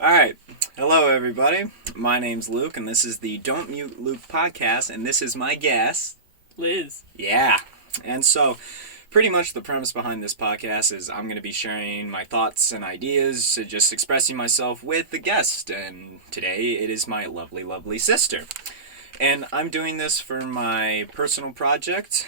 Alright, hello everybody. My name's Luke, and this is the Don't Mute Luke podcast, and this is my guest, Liz. Yeah. And so, pretty much the premise behind this podcast is I'm going to be sharing my thoughts and ideas, just expressing myself with the guest, and today it is my lovely, lovely sister. And I'm doing this for my personal project,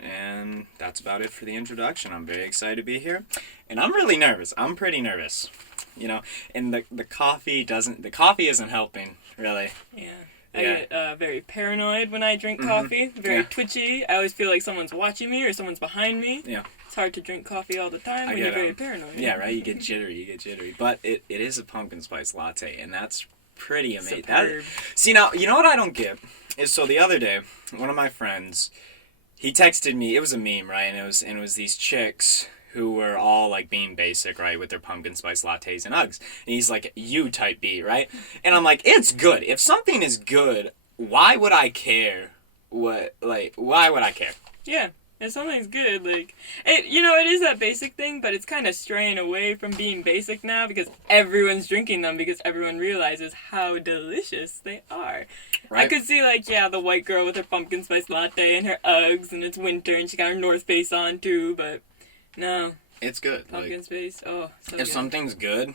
and that's about it for the introduction. I'm very excited to be here, and I'm really nervous. I'm pretty nervous. You know, and the coffee isn't helping, really. Yeah. I get very paranoid when I drink coffee. Very twitchy. I always feel like someone's watching me or someone's behind me. Yeah. It's hard to drink coffee all the time when you're very paranoid. Yeah, right? You get jittery. But it is a pumpkin spice latte, and that's pretty amazing. See, now, you know what I don't get? Is so the other day, one of my friends, he texted me, it was a meme, right? And it was these chicks who were all, like, being basic, right, with their pumpkin spice lattes and Uggs. And he's like, you type B, right? And I'm like, it's good. If something is good, why would I care? Why would I care? Yeah, if something's good, like, it is that basic thing, but it's kind of straying away from being basic now because everyone's drinking them because everyone realizes how delicious they are. Right. I could see, like, the white girl with her pumpkin spice latte and her Uggs, and it's winter, and she got her North Face on, too, but... No. It's good. Pumpkin spice. Oh, so if something's good,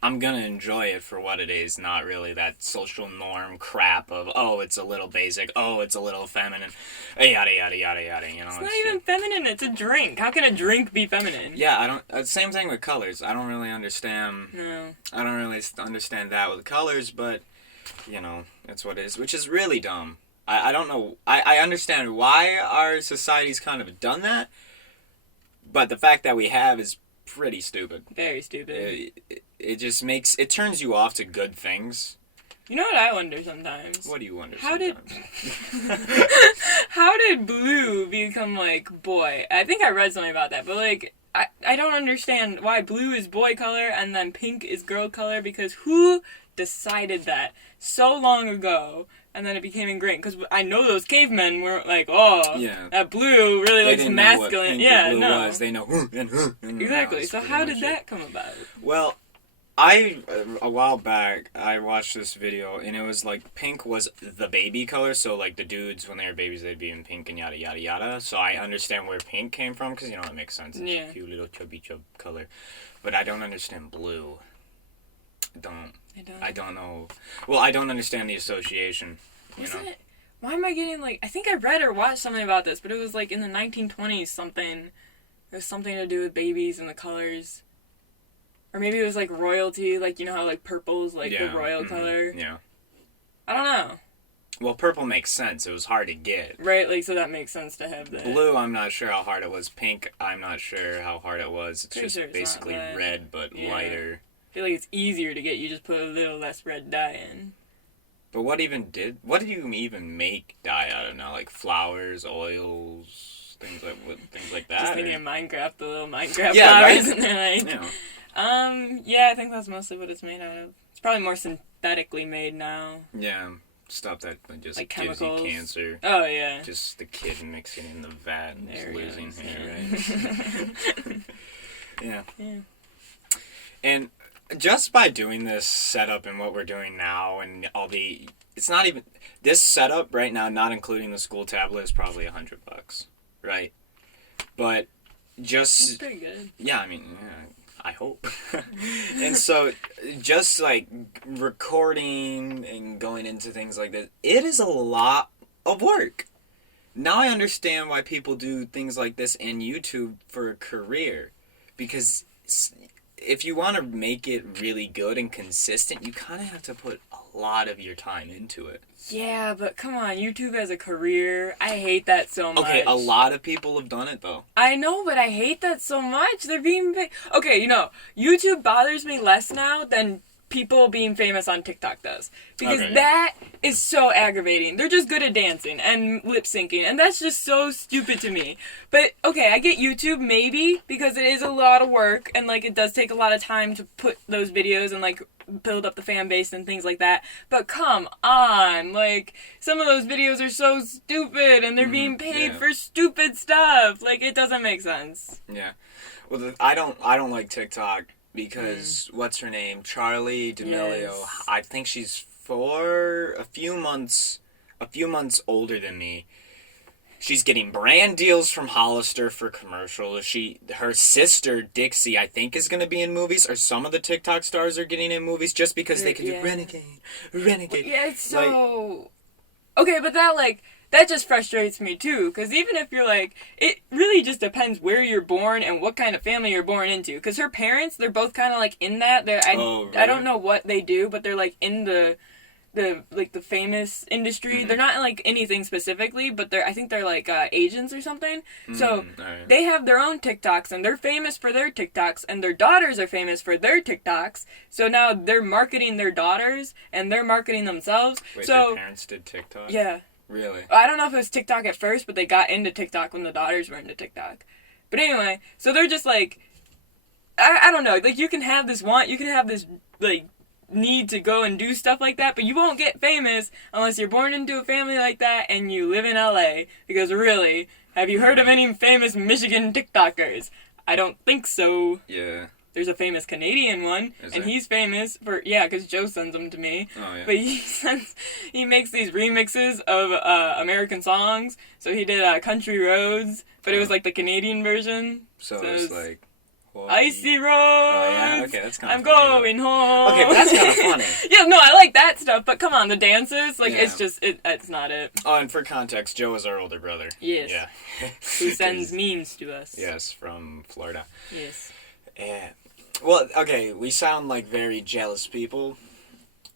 I'm gonna enjoy it for what it is, not really that social norm crap of, oh, it's a little basic, oh, it's a little feminine, yada, yada, yada, yada, you know. It's not even feminine, it's a drink. How can a drink be feminine? Yeah, I don't, same thing with colors. I don't really understand. No. I don't really understand that with colors, but, that's what it is, which is really dumb. I don't know, I understand why our society's kind of done that, but the fact that we have is pretty stupid. Very stupid. It just it turns you off to good things. You know what I wonder sometimes? What do you wonder How sometimes? did blue become, like, boy? I think I read something about that, but, like, I don't understand why blue is boy color and then pink is girl color, because who decided that so long ago? And then it became ingrained, because I know those cavemen weren't like, that blue really looks masculine. Was. They know. Exactly. So how did that come about? Well, a while back, I watched this video, and it was like pink was the baby color. So like the dudes, when they were babies, they'd be in pink and yada yada yada. So I understand where pink came from, because it makes sense. It's a cute little chubby color, but I don't understand blue. I don't know. Well, I don't understand the association. Why am I getting, like... I think I read or watched something about this, but it was, like, in the 1920s something. It was something to do with babies and the colors. Or maybe it was, like, royalty. Like, you know how, like, purple's, like, the royal color? Yeah. I don't know. Well, purple makes sense. It was hard to get. Right, like, so that makes sense to have that. Blue, I'm not sure how hard it was. Pink, I'm not sure how hard it was. It's just it's basically red, but lighter. I feel like it's easier to get. You just put a little less red dye in. But what did you even make dye out of now? Like flowers, oils, things like that? Just thinking of Minecraft, the little Minecraft flowers, and they're like... I think that's mostly what it's made out of. It's probably more synthetically made now. Yeah. Stuff that just like gives chemicals. You cancer. Oh, yeah. Just the kid mixing in the vat and just losing hair, right? Yeah. And just by doing this setup and what we're doing now and it's not even, this setup right now, not including the school tablet, is probably $100, right? But just... That's pretty good. Yeah, I hope. And so, just, like, recording and going into things like this, it is a lot of work. Now I understand why people do things like this in YouTube for a career. Because if you want to make it really good and consistent, you kind of have to put a lot of your time into it. Yeah, but come on, YouTube as a career, I hate that so much. Okay, a lot of people have done it, though. I know, but I hate that so much. They're being big. Okay, YouTube bothers me less now than people being famous on TikTok does. Because that is so aggravating. They're just good at dancing and lip syncing, and that's just so stupid to me. But, okay, I get YouTube maybe, because it is a lot of work, and, like, it does take a lot of time to put those videos and, like, build up the fan base and things like that. But come on, like, some of those videos are so stupid, and they're being paid for stupid stuff. Like, it doesn't make sense. Yeah. Well, I don't like TikTok because what's her name? Charlie D'Amelio. Yes. I think she's a few months older than me. She's getting brand deals from Hollister for commercials. Her sister Dixie, I think, is going to be in movies, or some of the TikTok stars are getting in movies just because they can do renegade. Yeah, it's so okay, but that just frustrates me too, because even if you're like, it really just depends where you're born and what kind of family you're born into. Because her parents, they're both kind of like in that. Really? I don't know what they do, but they're like in the famous industry. Mm-hmm. They're not in like anything specifically, but I think they're like agents or something. So right. they have their own TikToks, and they're famous for their TikToks, and their daughters are famous for their TikToks. So now they're marketing their daughters, and they're marketing themselves. Wait, so their parents did TikTok? yeah. Really? I don't know if it was TikTok at first, but they got into TikTok when the daughters were into TikTok. But anyway, so they're just like, I don't know, like you can have this like need to go and do stuff like that, but you won't get famous unless you're born into a family like that and you live in LA. Because really, have you heard of any famous Michigan TikTokers? I don't think so. Yeah. There's a famous Canadian one, and he's famous for, because Joe sends them to me. Oh, yeah. But he makes these remixes of American songs. So he did Country Roads, but it was like the Canadian version. So it was like... Icy Roads! Oh, yeah? Okay, that's kind of I'm funny, going home! Okay, but that's kind of funny. Yeah, no, I like that stuff, but come on, the dances, like, Yeah. it's just, it's not it. Oh, and for context, Joe is our older brother. Yes. Yeah. Who sends memes to us. Yes, from Florida. Yes. Yeah. Well, okay, we sound like very jealous people.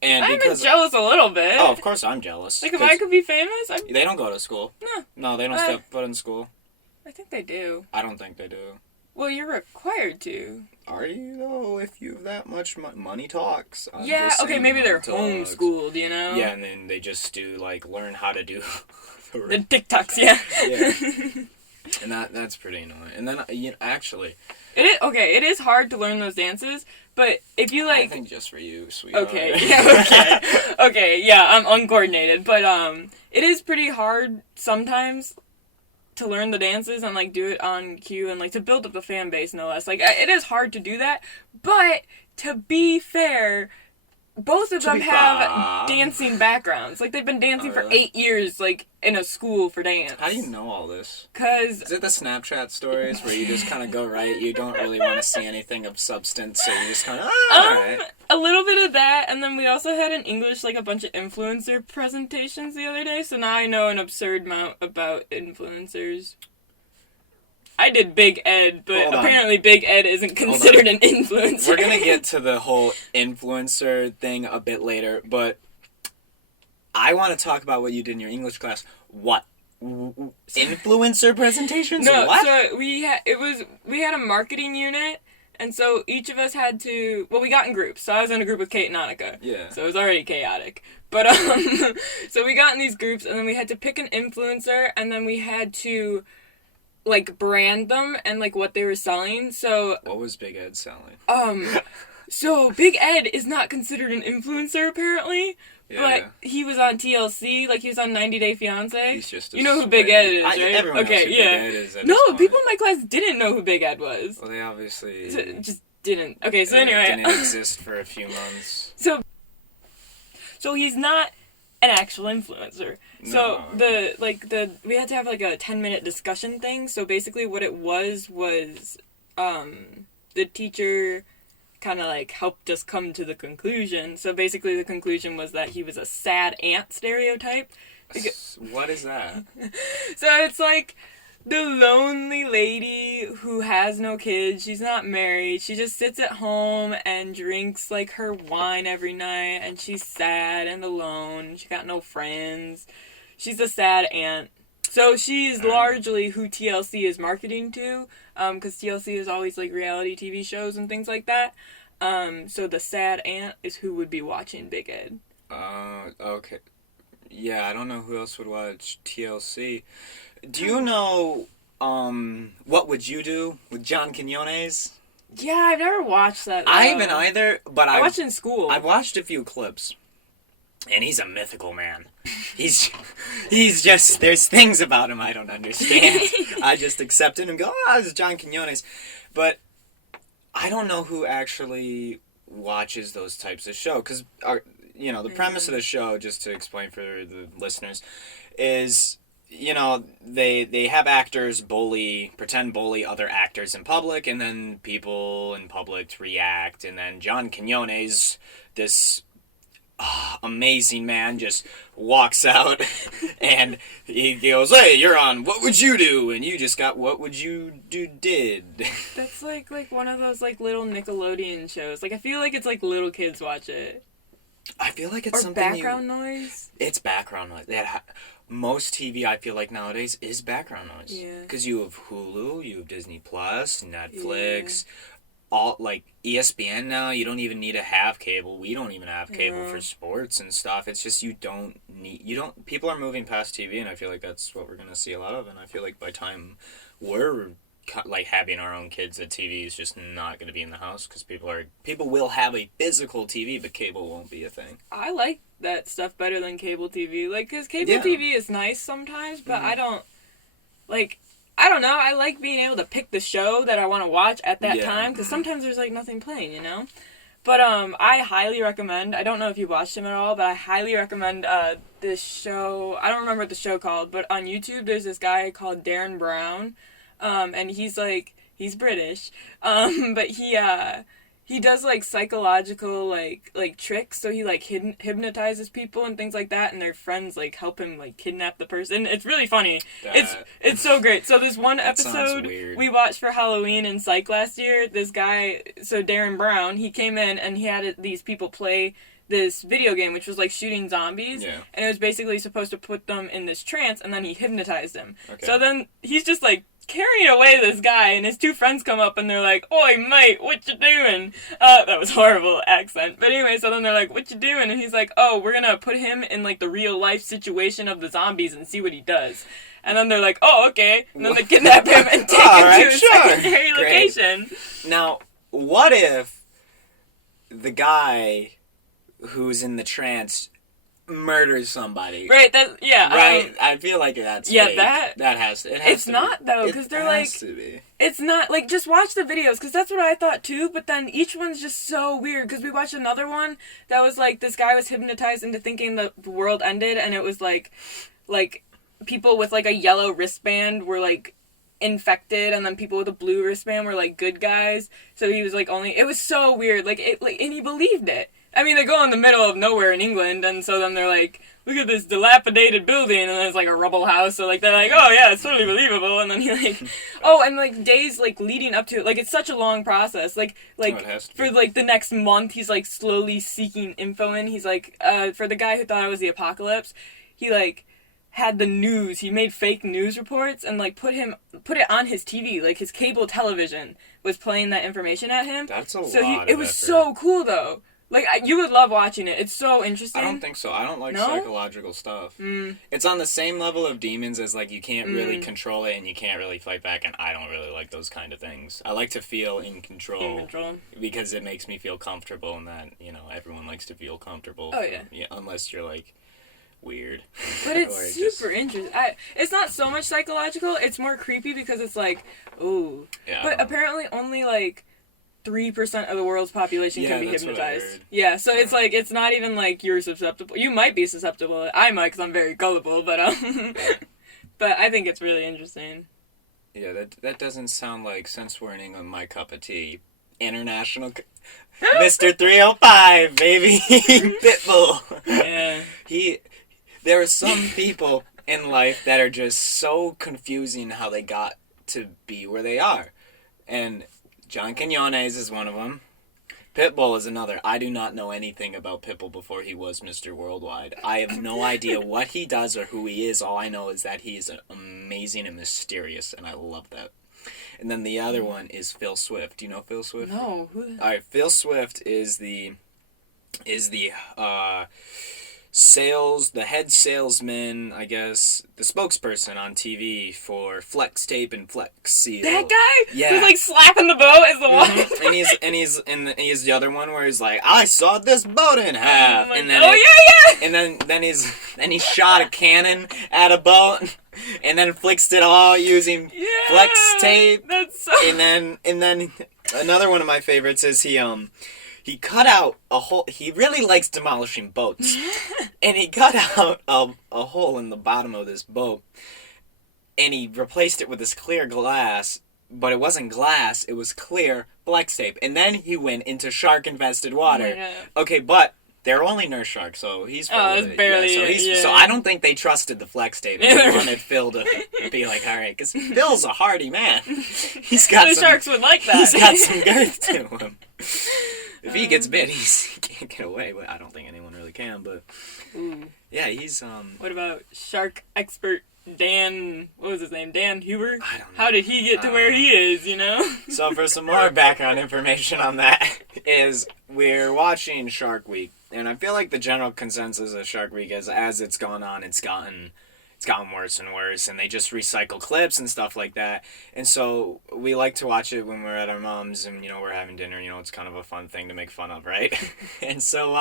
And I'm because jealous a little bit. Oh, of course I'm jealous. Like, if I could be famous, They don't go to school. No, they don't step foot in school. I think they do. I don't think they do. Well, you're required to. Are you, though? If you have that much money talks. Yeah, okay, maybe they're homeschooled, you know? Yeah, and then they just do, like, learn how to do... the TikToks, yeah. Yeah. And that's pretty annoying. And then, actually... It is hard to learn those dances, but if you, like... I think just for you, sweetheart. Okay, yeah, okay. Okay, yeah, I'm uncoordinated, but, it is pretty hard sometimes to learn the dances and, like, do it on cue and, like, to build up the fan base, no less. Like, it is hard to do that, but to be fair, both of them have dancing backgrounds. Like, they've been dancing for 8 years, like, in a school for dance. How do you know all this? 'Cause... Is it the Snapchat stories where you just kind of go right? You don't really want to see anything of substance, so you just kind of, alright. A little bit of that, and then we also had in English, like, a bunch of influencer presentations the other day, so now I know an absurd amount about influencers. I did Big Ed, but apparently Big Ed isn't considered an influencer. We're gonna get to the whole influencer thing a bit later, but I want to talk about what you did in your English class. What? Influencer presentations? No, what? so we had a marketing unit, and so each of us had to, we got in groups. So I was in a group with Kate and Annika. Yeah. So it was already chaotic. But, so we got in these groups, and then we had to pick an influencer, and then we had to, like, brand them and, like, what they were selling. So what was Big Ed selling? So Big Ed is not considered an influencer, apparently. Yeah. But he was on TLC, like he was on 90 Day Fiancé. He's just you know who Big Ed is, right? Everyone knows who Big Ed is. No, people in my class didn't know who Big Ed was. Well, they obviously just didn't. Okay, so anyway, didn't exist for a few months. So he's not an actual influencer. No. So we had to have like a 10-minute discussion thing. So basically, what it was the teacher kind of like helped us come to the conclusion. So basically the conclusion was that he was a sad aunt stereotype. What is that? So it's like the lonely lady who has no kids, she's not married, she just sits at home and drinks like her wine every night, and she's sad and alone, she got no friends. She's a sad aunt. So she's largely who TLC is marketing to, because TLC is always like reality TV shows and things like that. So the sad aunt is who would be watching Big Ed. Okay. Yeah, I don't know who else would watch TLC. Do you know, What Would You Do with John Quinones? Yeah, I've never watched that. I haven't either, but I watched it in school. I've watched a few clips. And he's a mythical man. He's just, there's things about him I don't understand. I just accept it and go, it's John Quinones. But I don't know who actually watches those types of show because the premise of the show, just to explain for the listeners, is they have actors pretend bully other actors in public, and then people in public react, and then John Quinones, this amazing man, just walks out and he goes, "Hey, you're on What Would You Do?" and you just got What Would You Do did. That's like one of those like little Nickelodeon shows. Like I feel like it's like little kids watch it. I feel like it's or something background noise. It's background noise. Most TV I feel like nowadays is background noise. Yeah. Because you have Hulu, you have Disney Plus, Netflix, all like ESPN now. You don't even need to have cable. We don't even have cable for sports and stuff. It's just people are moving past TV, and I feel like that's what we're gonna see a lot of. And I feel like by time we're like having our own kids, that TV is just not going to be in the house because people will have a physical TV, but cable won't be a thing. I like that stuff better than cable TV, like because cable TV is nice sometimes, but I don't know. I like being able to pick the show that I want to watch at that time because sometimes there's like nothing playing, you know. But I highly recommend. I don't know if you watched him at all, but I highly recommend this show. I don't remember what the show called, but on YouTube there's this guy called Darren Brown. And he's British, but he does like psychological like tricks, so he like hypnotizes people and things like that, and their friends like help him like kidnap the person. It's really funny. It's so great. So this one episode we watched for Halloween in Psych last year, this guy, so Darren Brown, he came in and he had these people play this video game, which was like shooting zombies, and it was basically supposed to put them in this trance, and then he hypnotized them. So then he's just like carrying away this guy, and his two friends come up and they're like, "Oi, mate, what you doing?" That was horrible accent. But anyway, so then they're like, "What you doing?" And he's like, "Oh, we're gonna put him in like the real life situation of the zombies and see what he does." And then they're like, "Oh, okay." And then they kidnap him and take him to a secondary location. Now, what if the guy who's in the trance murders somebody? Right, right? I feel like that's fake. That has to. It's not, though, because they're like... It's not, like, just watch the videos, because that's what I thought, too, but then each one's just so weird, because we watched another one that was, like, this guy was hypnotized into thinking the world ended, and it was, like, people with, like, a yellow wristband were, like, infected, and then people with a blue wristband were, like, good guys, so he was, like, it was so weird, and he believed it. I mean, they go in the middle of nowhere in England, and so then they're like, look at this dilapidated building, and then it's like a rubble house, so like they're like, oh yeah, it's totally believable, and then he like, and like days like leading up to it, like it's such a long process, like for like the next month, he's like slowly seeking info in. He's like, for the guy who thought it was the apocalypse, he like had the news, he made fake news reports and like put it on his TV, like his cable television was playing that information at him. That's a lot. It was so cool though. Like, you would love watching it. It's so interesting. I don't think so. I don't like psychological stuff. It's on the same level of demons as, like, you can't really control it and you can't really fight back, and I don't really like those kind of things. I like to feel in control. Because it makes me feel comfortable, and that, everyone likes to feel comfortable. Oh, yeah. Unless you're, like, weird. But it's super interesting. It's not so much psychological. It's more creepy because it's like, ooh. Yeah, but apparently only, like... 3% of the world's population can be hypnotized. Yeah, so it's like, it's not even like you're susceptible. You might be susceptible. I might because I'm very gullible, but but I think it's really interesting. Yeah, that doesn't sound like, since we're in England, my cup of tea. International... Mr. 305, baby! Pitbull! Yeah. There are some people in life that are just so confusing how they got to be where they are. And... John Quinones is one of them. Pitbull is another. I do not know anything about Pitbull before he was Mr. Worldwide. I have no idea what he does or who he is. All I know is that he is amazing and mysterious, and I love that. And then the other one is Phil Swift. Do you know Phil Swift? No. All right, Phil Swift is the head salesman, I guess, the spokesperson on TV for Flex Tape and Flex Seal. That guy? Yeah. Who's like slapping the boat as the one? And he's the other one where he's like, I sawed this boat in half. And then he shot a cannon at a boat and then flexed it all using flex tape. That's so... And then Another one of my favorites is he cut out a hole. He really likes demolishing boats, and he cut out a hole in the bottom of this boat, and he replaced it with this clear glass. But it wasn't glass; it was clear flex tape. And then he went into shark-infested water. Oh my God. Okay, but they're only nurse sharks, so he's it's barely. so I don't think they trusted the flex tape. They wanted Phil to be like, all right, because Phil's a hardy man. He's got The some, sharks would like that. He's got some girth to him. If he gets bit, he can't get away. Well, I don't think anyone really can, but Ooh. yeah, he's What about shark expert Dan? What was his name? Dan Huber? I don't know. How did he get to where he is? You know. So for some more background information on that, is we're watching Shark Week, and I feel like the general consensus of Shark Week is as it's gone on, it's gotten worse and worse, and they just recycle clips and stuff like that. And so we like to watch it when we're at our mom's and we're having dinner. It's kind of a fun thing to make fun of, right? And so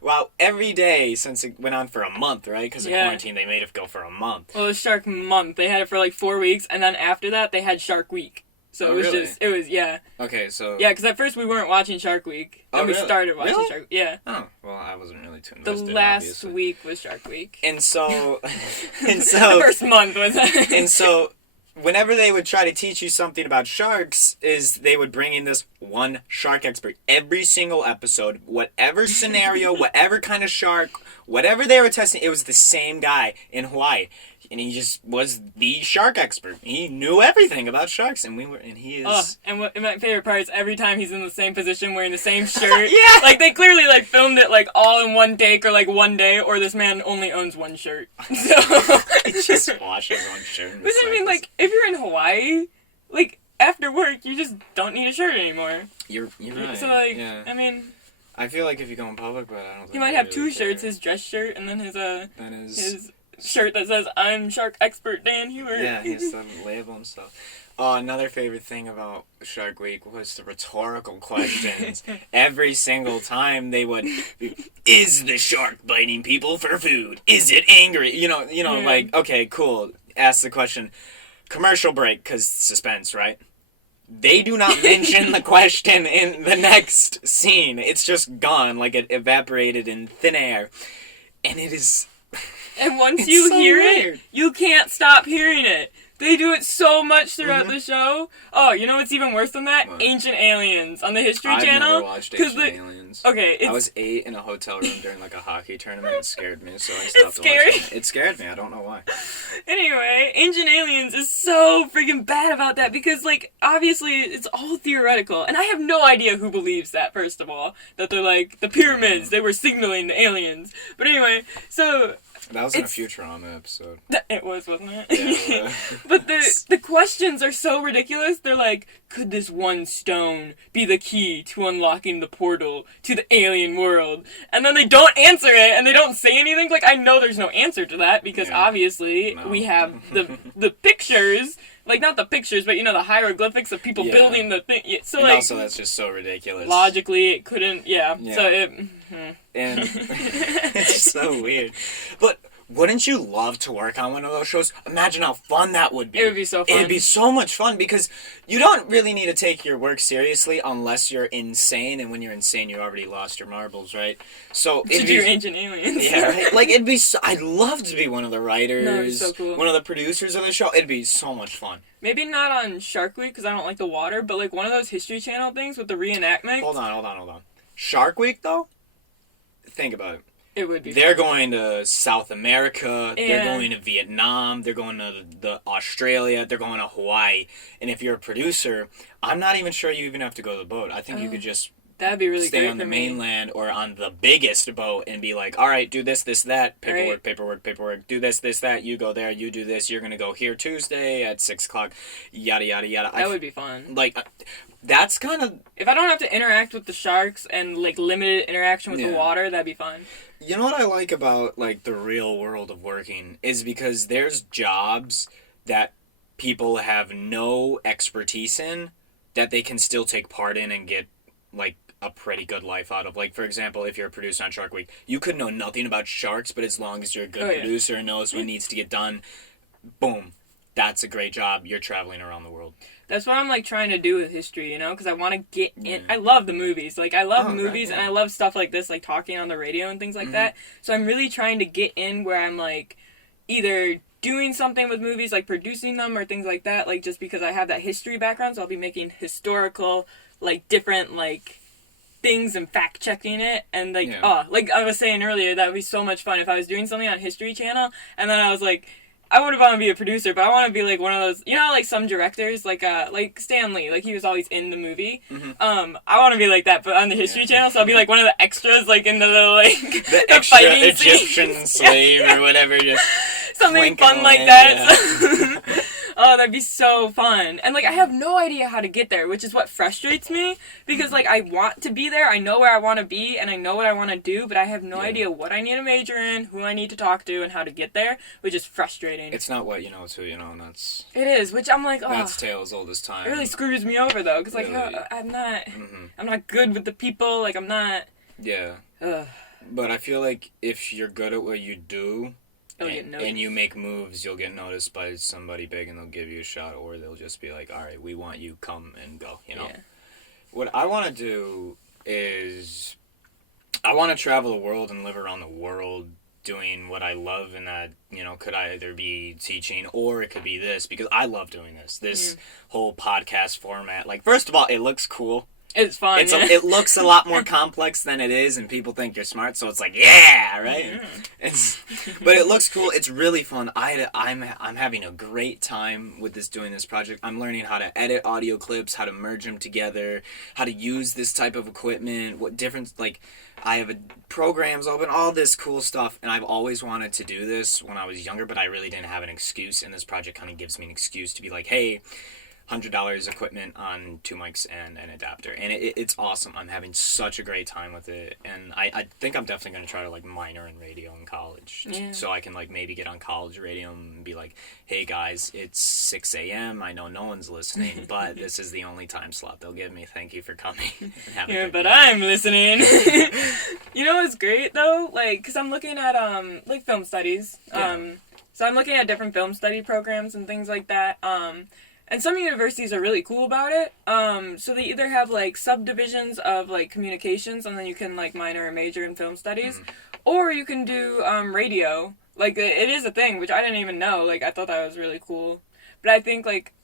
while every day since it went on for a month, right? Because of quarantine, they made it go for a month. Well, it was Shark Month. They had it for like 4 weeks, and then after that, they had Shark Week. So it was really? yeah. Okay, so... Yeah, because at first we weren't watching Shark Week. Then we started watching Shark Week. Yeah. Oh, well, I wasn't really too The invested, last obviously. week was Shark Week. And so... The first month was that. And so, whenever they would try to teach you something about sharks, is they would bring in this one shark expert. Every single episode, whatever scenario, whatever kind of shark, whatever they were testing, it was the same guy in Hawaii. And he just was the shark expert. He knew everything about sharks, and he is... Oh, and my favorite part is every time he's in the same position wearing the same shirt. Yeah! Like, they clearly, filmed it, all in one take or, one day, or this man only owns one shirt. So... He just washes one shirt. But I mean, if you're in Hawaii, after work, you just don't need a shirt anymore. You're right. So, yeah. I mean... I feel like if you go in public, but I don't think he might have two shirts, his dress shirt, and then his shirt that says, I'm shark expert Dan Huber. Yeah, he has to label himself. Another favorite thing about Shark Week was the rhetorical questions. Every single time they would, is the shark biting people for food? Is it angry? Okay, cool. Ask the question. Commercial break, because suspense, right? They do not mention the question in the next scene. It's just gone, like it evaporated in thin air. And it is... And once you hear weird. it, you can't stop hearing it. They do it so much throughout the show. Oh, you know what's even worse than that? What? Ancient Aliens on the History I've Channel. Never watched Ancient Aliens. Okay, I was 8 in a hotel room during a hockey tournament. It scared me, so I stopped watching it. It scared me. I don't know why. Anyway, Ancient Aliens is so freaking bad about that because, obviously it's all theoretical. And I have no idea who believes that, first of all. That they're the pyramids, they were signaling the aliens. But anyway, so... That was in a Futurama episode. It was, wasn't it? Yeah. But the questions are so ridiculous. They're could this one stone be the key to unlocking the portal to the alien world? And then they don't answer it, and they don't say anything. I know there's no answer to that, because obviously we have the pictures. Not the pictures, but the hieroglyphics of people building the thing. So, and also, that's just so ridiculous. Logically, it couldn't, So it... And it's so weird. But wouldn't you love to work on one of those shows? Imagine how fun that would be. It would be so fun. It'd be so much fun because you don't really need to take your work seriously unless you're insane, and when you're insane, you already lost your marbles, right? So to do Ancient Aliens. Yeah, right? It'd be I'd love to be one of the writers, no, it'd be so cool. One of the producers of the show. It'd be so much fun. Maybe not on Shark Week because I don't like the water, but one of those History Channel things with the reenactment. Hold on. Shark Week, though? Think about it. It would be. They're going to South America. They're going to Vietnam. They're going to the Australia. They're going to Hawaii. And if you're a producer, I'm not even sure you even have to go to the boat. I think you could just that'd be really stay great on the for me. mainland or on the biggest boat and be like, all right, do this, that, paperwork. Do this, that. You go there. You do this. You're gonna go here Tuesday at 6:00. Yada yada yada. That would be fun. That's kind of... If I don't have to interact with the sharks and, limited interaction with the water, that'd be fun. You know what I like about, the real world of working is because there's jobs that people have no expertise in that they can still take part in and get, a pretty good life out of. For example, if you're a producer on Shark Week, you could know nothing about sharks, but as long as you're a good producer and knows what needs to get done, boom. That's a great job. You're traveling around the world. That's what I'm, like, trying to do with history, you know? Because I want to get in... I love the movies. Like, I love movies, and I love stuff like this, like, talking on the radio and things like that. So I'm really trying to get in where I'm, like, either doing something with movies, like, producing them or things like that, like, just because I have that history background, so I'll be making historical, like, different, like, things and fact-checking it, and, like, like I was saying earlier, that would be so much fun if I was doing something on History Channel, and then I was like... I wouldn't want to be a producer, but I want to be, like, one of those, you know, like, some directors, like Stan Lee, like, he was always in the movie. I want to be like that, but on the History Channel, so I'll be, like, one of the extras, like, in the little, like, the extra fighting Egyptian slave or whatever, just something fun like that. Yeah. Oh, that'd be so fun. And, like, I have no idea how to get there, which is what frustrates me, because, like, I want to be there, I know where I want to be, and I know what I want to do, but I have no idea what I need to major in, who I need to talk to, and how to get there, which is frustrating. It's not what you know, it's who you know, and that's... It is, which I'm like, oh... That's tale as old as time. It really screws me over, though, because, like, really? I'm not good with the people, like, I'm not... Yeah. But I feel like if you're good at what you do... And you make moves, you'll get noticed by somebody big and they'll give you a shot, or they'll just be like, alright, we want you, come and go, you know? Yeah. What I want to do is, I want to travel the world and live around the world doing what I love, and that, you know, could either be teaching, or it could be this, because I love doing this whole podcast format. Like, first of all, it looks cool. It's fun. It looks a lot more complex than it is, and people think you're smart, so it's like, yeah, right? But it looks cool. It's really fun. I'm having a great time with doing this project. I'm learning how to edit audio clips, how to merge them together, how to use this type of equipment, what different, like, I have programs open, all this cool stuff, and I've always wanted to do this when I was younger, but I really didn't have an excuse, and this project kind of gives me an excuse to be like, hey, $100 equipment on 2 mics and an adapter, and it's awesome. I'm having such a great time with it, and I think I'm definitely going to try to, like, minor in radio in college, so I can, like, maybe get on college radio and be like, hey guys, it's 6 a.m. I know no one's listening, but this is the only time slot they'll give me. Thank you for coming. Yeah, but I'm listening. You know what's great though, like, because I'm looking at like, film studies, so I'm looking at different film study programs and things like that. And some universities are really cool about it. So they either have, like, subdivisions of, like, communications, and then you can, like, minor or major in film studies. Or you can do radio. Like, it is a thing, which I didn't even know. Like, I thought that was really cool. But I think, like,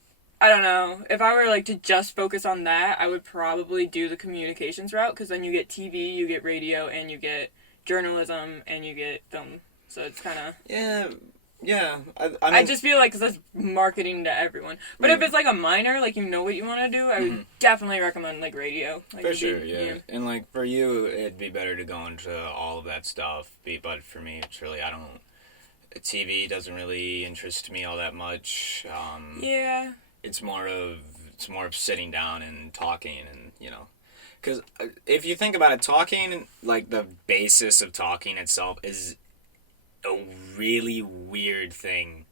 I don't know. If I were, like, to just focus on that, I would probably do the communications route, because then you get TV, you get radio, and you get journalism, and you get film. So it's kind of... Yeah, I just feel like that's marketing to everyone. But if it's, like, a minor, like, you know what you want to do, I would definitely recommend, like, radio. Like, for sure, yeah. And, like, for you, it'd be better to go into all of that stuff. But for me, it's really, TV doesn't really interest me all that much. It's more of sitting down and talking and, you know. Because if you think about it, talking, like, the basis of talking itself is a really weird thing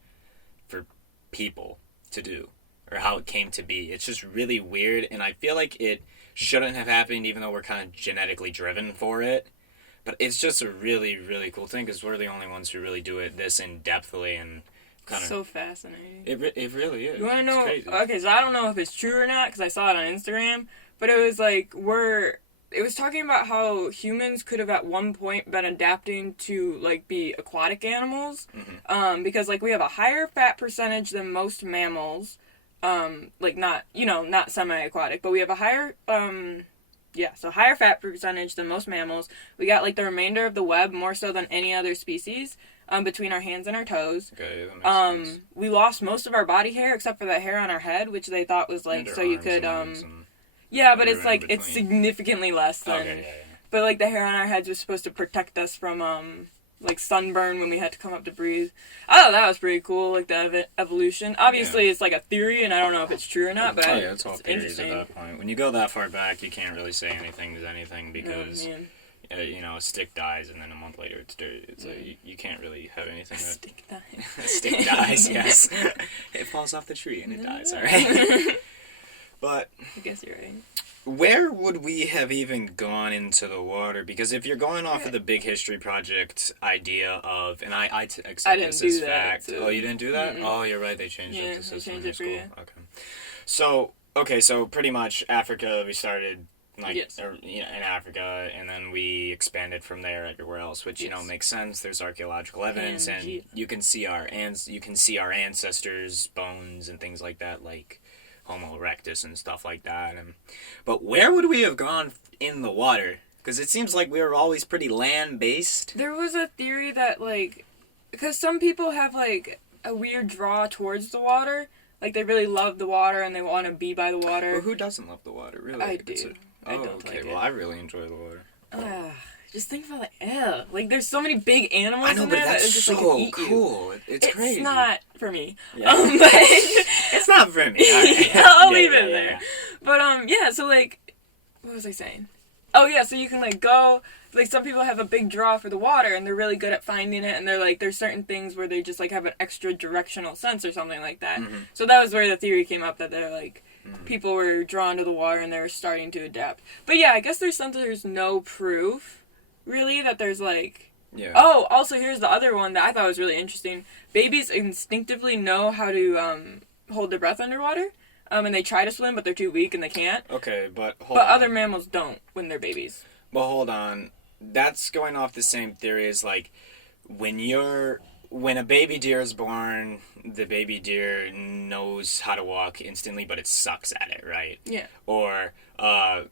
for people to do, or how it came to be. It's just really weird, and I feel like it shouldn't have happened, even though we're kind of genetically driven for it. But it's just a really, really cool thing, because we're the only ones who really do it this in-depthly and kind of... So fascinating. It really is. You want to know... Okay, so I don't know if it's true or not, because I saw it on Instagram, but it was like, it was talking about how humans could have at one point been adapting to, like, be aquatic animals, because, like, we have a higher fat percentage than most mammals, like, not semi-aquatic, but we have a higher, higher fat percentage than most mammals. We got, like, the remainder of the web more so than any other species, between our hands and our toes. Okay, that makes sense. We lost most of our body hair, except for the hair on our head, which they thought was, like, so you could, yeah, but it's, like, it's significantly less than... Okay, yeah. But, like, the hair on our heads was supposed to protect us from, like, sunburn when we had to come up to breathe. I thought that was pretty cool, like, the evolution. Obviously, it's, like, a theory, and I don't know if it's true or not, but it's all theories at that point. When you go that far back, you can't really say anything is anything, because... you know, a stick dies, and then a month later it's dirt. It's like, you can't really have anything that... Stick dies. A stick dies, yes. It falls off the tree, and it dies, alright? But... I guess you're right. Where would we have even gone into the water? Because if you're going off of the big history project idea of... And I accept this as fact. So. Oh, you didn't do that? Mm-mm. Oh, you're right, they changed it to system in school. Okay. So, okay, so pretty much Africa, we started, like, Yes. in Africa, and then we expanded from there everywhere else, which, Yes. makes sense. There's archaeological evidence, and Pangea. you can see our ancestors' bones and things like that, like Homo erectus and stuff like that. But where would we have gone in the water? Because it seems like we were always pretty land-based. There was a theory that, like, because some people have, like, a weird draw towards the water. Like, they really love the water and they want to be by the water. Well, who doesn't love the water, really? I do. I don't okay. like it. Well, I really enjoy the water. Just think about the like, there's so many big animals I know, in but there that that's it's just so like can eat cool. you. It's crazy. It's not for me. Yeah. But It's not for me. All right. I'll Yeah, leave yeah, it yeah, there. yeah. But yeah, so like, what was I saying? Oh yeah, so you can like go. Like some people have a big draw for the water and they're really good at finding it, and they're like, there's certain things where they just like have an extra directional sense or something like that. Mm-hmm. So that was where the theory came up that they're like, people were drawn to the water and they were starting to adapt. But yeah, I guess there's no proof really that there's like. Yeah. Oh, also here's the other one that I thought was really interesting. Babies instinctively know how to hold their breath underwater. And they try to swim, but they're too weak and they can't. Okay, but hold But on. other mammals don't when they're babies. But hold on. That's going off the same theory as like when a baby deer is born, the baby deer knows how to walk instantly, but it sucks at it, right? Yeah. Or a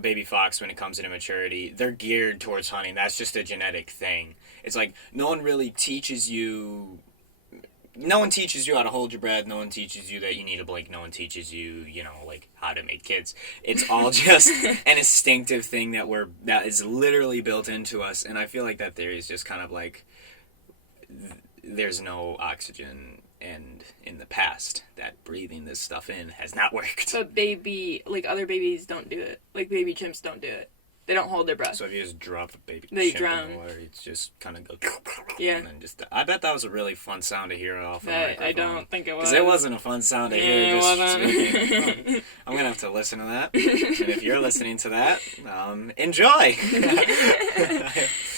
baby fox, when it comes into maturity, they're geared towards hunting. That's just a genetic thing. It's like no one teaches you how to hold your breath. No one teaches you that you need to blink. No one teaches you, like how to make kids. It's all just an instinctive thing that is literally built into us. And I feel like that theory is just kind of like there's no oxygen, and in the past that breathing this stuff in has not worked. But other babies don't do it. Like baby chimps don't do it. They don't hold their breath. So if you just drop a baby They chimp drown. in the water, it's just kind of go. Yeah. And then I bet that was a really fun sound to hear off the microphone. I don't think it was. Because it wasn't a fun sound to hear. Yeah, Just it speaking. wasn't. I'm going to have to listen to that. And if you're listening to that, enjoy.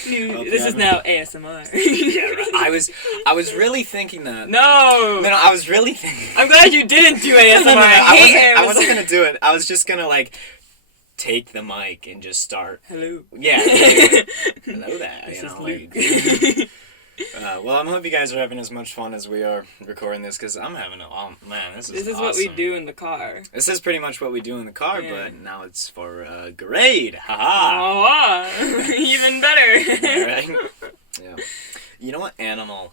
This is now ASMR. Yeah, right. I was really thinking that. No! No, I was really thinking. I'm glad you didn't do ASMR. No, I wasn't ASMR. going to do it. I was just going to, like, take the mic and just start. Hello. Yeah. Hello there. This you is know, Luke. like, well, I hope you guys are having as much fun as we are recording this, because I'm having man, this is This is what we awesome. do in the car. This is pretty much what we do in the car, Yeah. but now it's for grade. Haha. Oh, even better. Alright. Yeah. You know what animal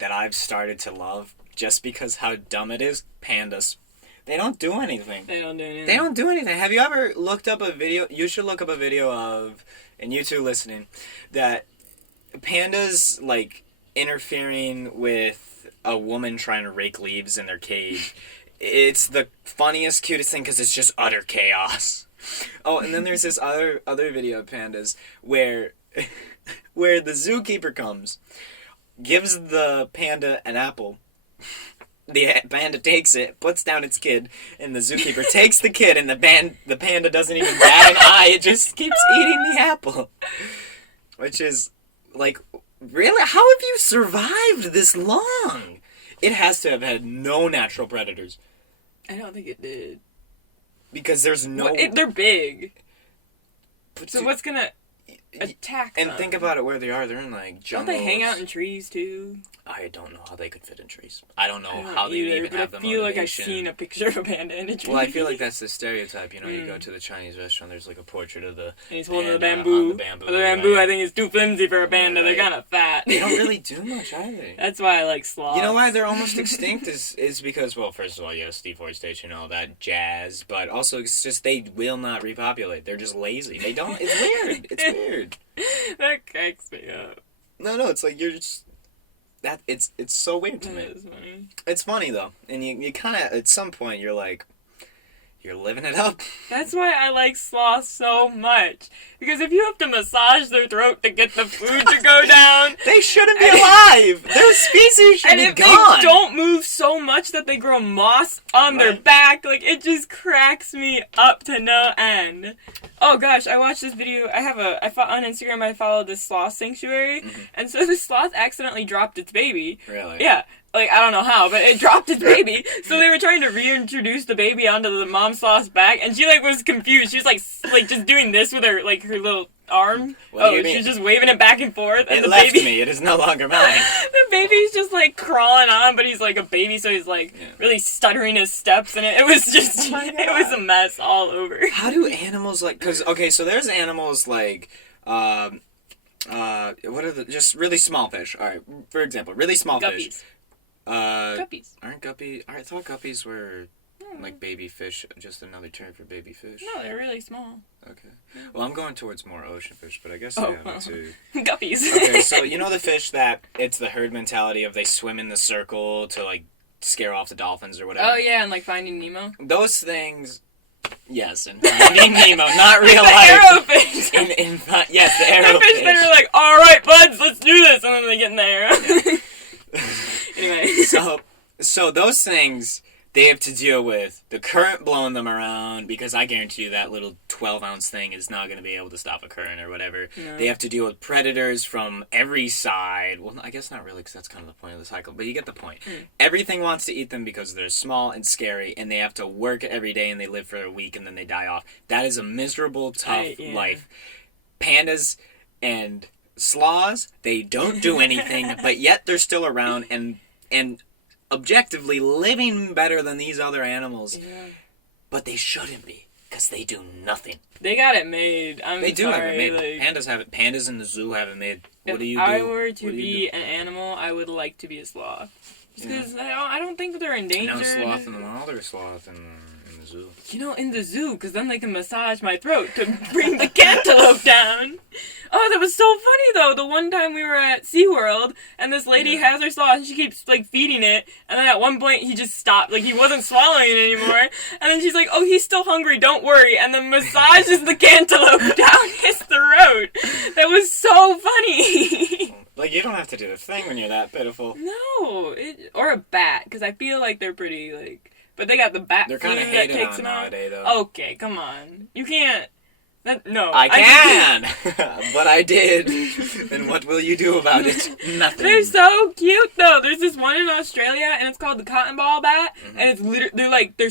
that I've started to love just because how dumb it is? Pandas. They don't do anything. They don't do anything. They don't do anything. Have you ever looked up a video? You should look up a video of, and you two listening, that pandas, like, interfering with a woman trying to rake leaves in their cage. It's the funniest, cutest thing because it's just utter chaos. Oh, and then there's this other video of pandas where the zookeeper comes, gives the panda an apple. The panda takes it, puts down its kid, and the zookeeper takes the kid, and the panda doesn't even bat an eye. It just keeps eating the apple. Which is, like, really? How have you survived this long? It has to have had no natural predators. I don't think it did. Because there's no... They're big. But So what's gonna attack them? And think about it where they are. They're in, like, Don't jungles. they hang out in trees, too? I don't know how they could fit in trees. I don't know I don't how they either, even but have the I feel like I've motivation. seen a picture of a panda in a tree. Well, I feel like that's the stereotype. You go to the Chinese restaurant, there's like a portrait of the And he's holding the panda bamboo. on the bamboo. The bamboo, right? I think, is too flimsy for a panda. Right. They're kind of fat. They don't really do much, are they? That's why I like sloths. You know why they're almost extinct is because, well, first of all, yes, deforestation and all that jazz, but also it's just they will not repopulate. They're just lazy. They don't. It's weird. It's weird. That cracks me up. No, it's like you're just that. It's so weird to That me. is funny. It's funny though, and you kind of at some point you're like, you're living it up. That's why I like sloths so much. Because if you have to massage their throat to get the food to go down, They shouldn't be alive. Their species should and be if gone. they don't move so much that they grow moss on their Right. back, like, it just cracks me up to no end. Oh gosh, I watched this video. On Instagram I followed this sloth sanctuary, and so the sloth accidentally dropped its baby. Really? Yeah. Like, I don't know how, but it dropped its baby. So they were trying to reintroduce the baby onto the mom sloth's back, and she, like, was confused. She was, like, just doing this with her, like, her little arm. She was just waving it back and forth. And it left me. It is no longer mine. The baby's just, like, crawling on, but he's, like, a baby, so he's, like, really stuttering his steps, and it was just, it was a mess all over. How do animals, like, because, okay, so there's animals, like, what are just really small fish. All right, for example, really small fish. Guppies. Aren't guppies? I thought guppies were like baby fish, just another term for baby fish. No, they're really small. Okay. Well, I'm going towards more ocean fish, but I guess I have too. Guppies. Okay, so you know the fish that it's the herd mentality of they swim in the circle to like scare off the dolphins or whatever. Oh yeah, and like Finding Nemo. Those things. Yes, and Finding Nemo, not real the life. Arrowfish. Yes, the arrowfish. The fish that are like, all right, buds, let's do this, and then they get in the arrow. Yeah. Anyway. So those things, they have to deal with the current blowing them around, because I guarantee you that little 12-ounce thing is not going to be able to stop a current or whatever. No. They have to deal with predators from every side. Well, I guess not really, because that's kind of the point of the cycle, but you get the point. Everything wants to eat them because they're small and scary, and they have to work every day, and they live for a week, and then they die off. That is a miserable, tough life. Pandas and sloths, they don't do anything, but yet they're still around, and objectively living better than these other animals. Yeah. But they shouldn't be, because they do nothing. They got it made. They do have it made. Like, pandas have it. Pandas in the zoo have it made. What do you do? If I were to be an animal, I would like to be a sloth. Just because I don't think that they're endangered. No sloth in the wild or sloth in the zoo? You know, in the zoo, because then they can massage my throat to bring the cantaloupe down. Oh, that was so funny, though. The one time we were at SeaWorld, and this lady has her sloth, and she keeps, like, feeding it, and then at one point, he just stopped. Like, he wasn't swallowing it anymore. And then she's like, oh, he's still hungry, don't worry. And then massages the cantaloupe down his throat. That was so funny. Like, you don't have to do a thing when you're that pitiful. No. Or a bat, because I feel like they're pretty, like... But they got the bat flu that takes them out. Nowadays, though. Okay, come on. You can't... No. I can! But I did. And what will you do about it? Nothing. They're so cute, though. There's this one in Australia, and it's called the cotton ball bat. And it's literally, they're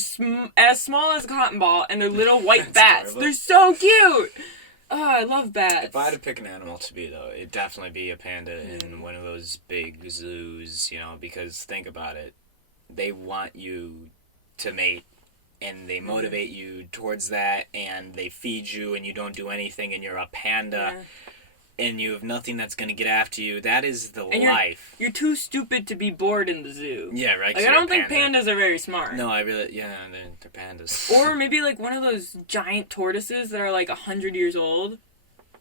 as small as a cotton ball, and they're little white bats. Adorable. They're so cute! Oh, I love bats. If I had to pick an animal to be, though, it'd definitely be a panda in one of those big zoos, because think about it. They want you to mate, and they motivate you towards that, and they feed you, and you don't do anything, and you're a panda, and you have nothing that's going to get after you. That is the life. You're too stupid to be bored in the zoo. Yeah, right. Like, I don't think pandas are very smart. No, they're pandas. Or maybe, like, one of those giant tortoises that are, like, 100 years old.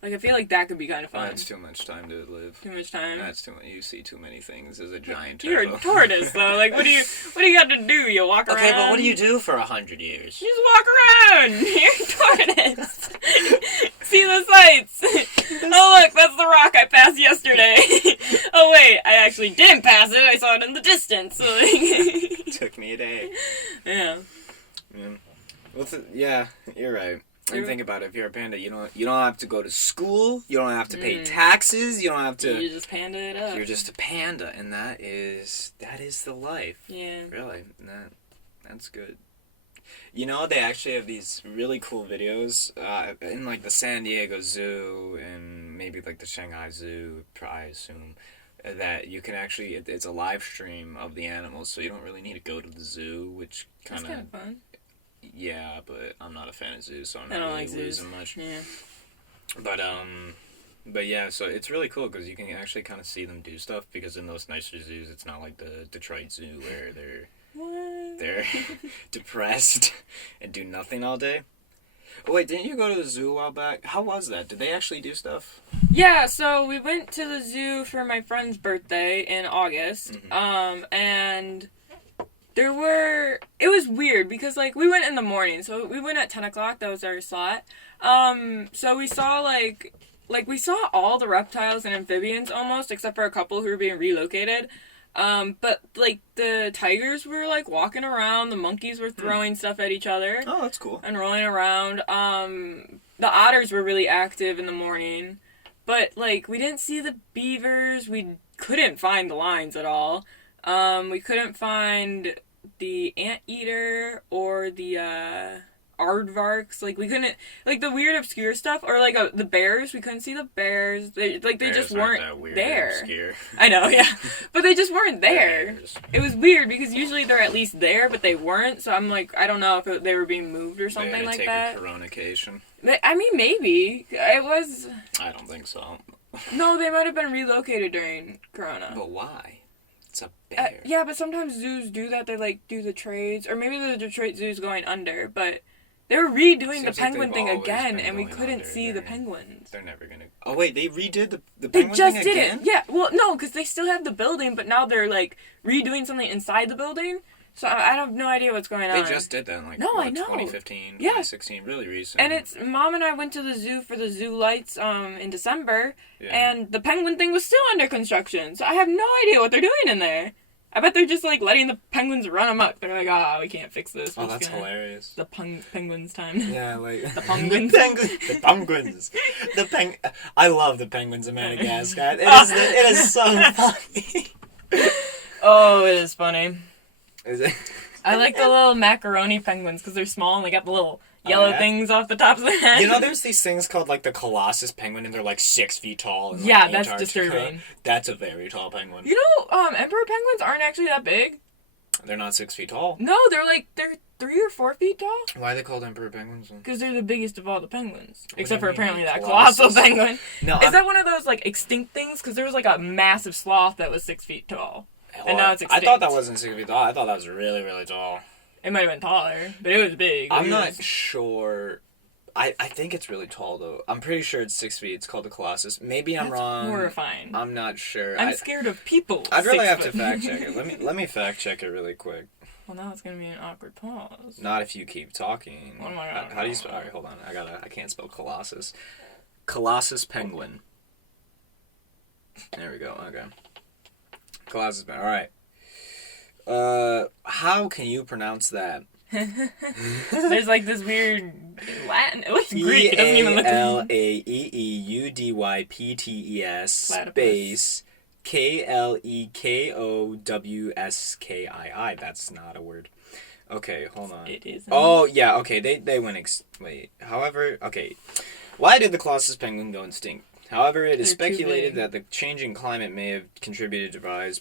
Like, I feel like that could be kind of fun. That's too much time to live. Too much time? That's too much. You see too many things as a giant turtle. You're a tortoise, though. Like, what do you got to do? You walk around? Okay, but what do you do for 100 years? You just walk around. You're a tortoise. See the sights. Oh, look, that's the rock I passed yesterday. Oh, wait, I actually didn't pass it. I saw it in the distance. Took me a day. Yeah. Well, yeah, you're right. And think about it, if you're a panda, you don't have to go to school, you don't have to pay taxes, you don't have to... You just panda it up. You're just a panda, and that is the life. Yeah. Really, that's good. They actually have these really cool videos in, like, the San Diego Zoo and maybe, like, the Shanghai Zoo, I assume, that you can actually... It's a live stream of the animals, so you don't really need to go to the zoo, which kind of... That's kind of fun. Yeah, but I'm not a fan of zoos, so I'm not really losing much. Yeah. But yeah, so it's really cool because you can actually kind of see them do stuff, because in those nicer zoos, it's not like the Detroit Zoo where they're depressed and do nothing all day. Oh, wait, didn't you go to the zoo a while back? How was that? Did they actually do stuff? Yeah, so we went to the zoo for my friend's birthday in August, and... It was weird because, like, we went in the morning, so we went at 10 o'clock, that was our slot. So we saw, we saw all the reptiles and amphibians almost, except for a couple who were being relocated. But, like, the tigers were, like, walking around, the monkeys were throwing stuff at each other. Oh, that's cool. And rolling around. the otters were really active in the morning, but like we didn't see the beavers. We couldn't find the lions at all. We couldn't find the anteater or the aardvarks. Like we couldn't, like the weird obscure stuff, or like the bears. We couldn't see the bears. They just weren't that weird there. Obscure. I know, yeah, but they just weren't there. Bears. It was weird because usually they're at least there, but they weren't. So I'm like, I don't know if they were being moved or something They had to like take that. a coronication. I mean, maybe it was. I don't think so. No, they might have been relocated during Corona. But why? It's a bear. Yeah, but sometimes zoos do that. They like do the trades, or maybe the Detroit Zoo's going under. But they were redoing Seems the like penguin they've thing always again, been and we going couldn't under. see the penguins. They're never gonna. Oh wait, they redid the They penguin just thing did again? it. Yeah. Well, no, because they still have the building, but now they're like redoing something inside the building. So I have no idea what's going on. They just did that in like No, I know. 2015, Yeah. 2016, really recent. And it's Mom and I went to the zoo for the zoo lights in December, Yeah. and the penguin thing was still under construction. So I have no idea what they're doing in there. I bet they're just like letting the penguins run amok. They're like, we can't fix this. We're Oh, just that's gonna- hilarious. The penguins time. Yeah, like The penguins. the penguins. I love the penguins of Madagascar. It is so funny. Oh, it is funny. Is it? I like the little macaroni penguins because they're small and they got the little yellow yeah? things off the tops of their head. You know, there's these things called like the Colossus penguin, and they're like 6 feet tall. In, like, Yeah, that's Antarctica. disturbing. That's a very tall penguin. You know, emperor penguins aren't actually that big. They're not 6 feet tall. No, they're 3 or 4 feet tall. Why are they called emperor penguins? Because they're the biggest of all the penguins. do Except you for mean, apparently that Colossus? colossal penguin. No, Is that one of those, like, extinct things? Because there was, like, a massive sloth that was 6 feet tall. And now it's I extinct. thought that wasn't 6 feet tall. I thought that was really, really tall. It might have been taller, but it was big. I'm It not was- sure. I think it's really tall, though. I'm pretty sure it's 6 feet. It's called the Colossus. Maybe I'm That's wrong. horrifying. I'm not sure. I'm scared of people. I'd really 6 have to foot. fact check it. Let me fact check it really quick. Well, now it's gonna be an awkward pause. Not if you keep talking. Oh my God. How do you spell? Alright, hold on. I can't spell Colossus. Colossus penguin. There we go. Okay. Colossus penguin. All right. How can you pronounce that? There's like this weird Latin. It looks Greek. It doesn't even look. EALAEEUDYPTES space KLEKOWSKII. That's not a word. Okay, hold on. It is. Oh, yeah, okay, they went wait. However, okay. Why did the Colossus penguin go extinct? However, it is They're too speculated big. that the changing climate may have contributed to rise.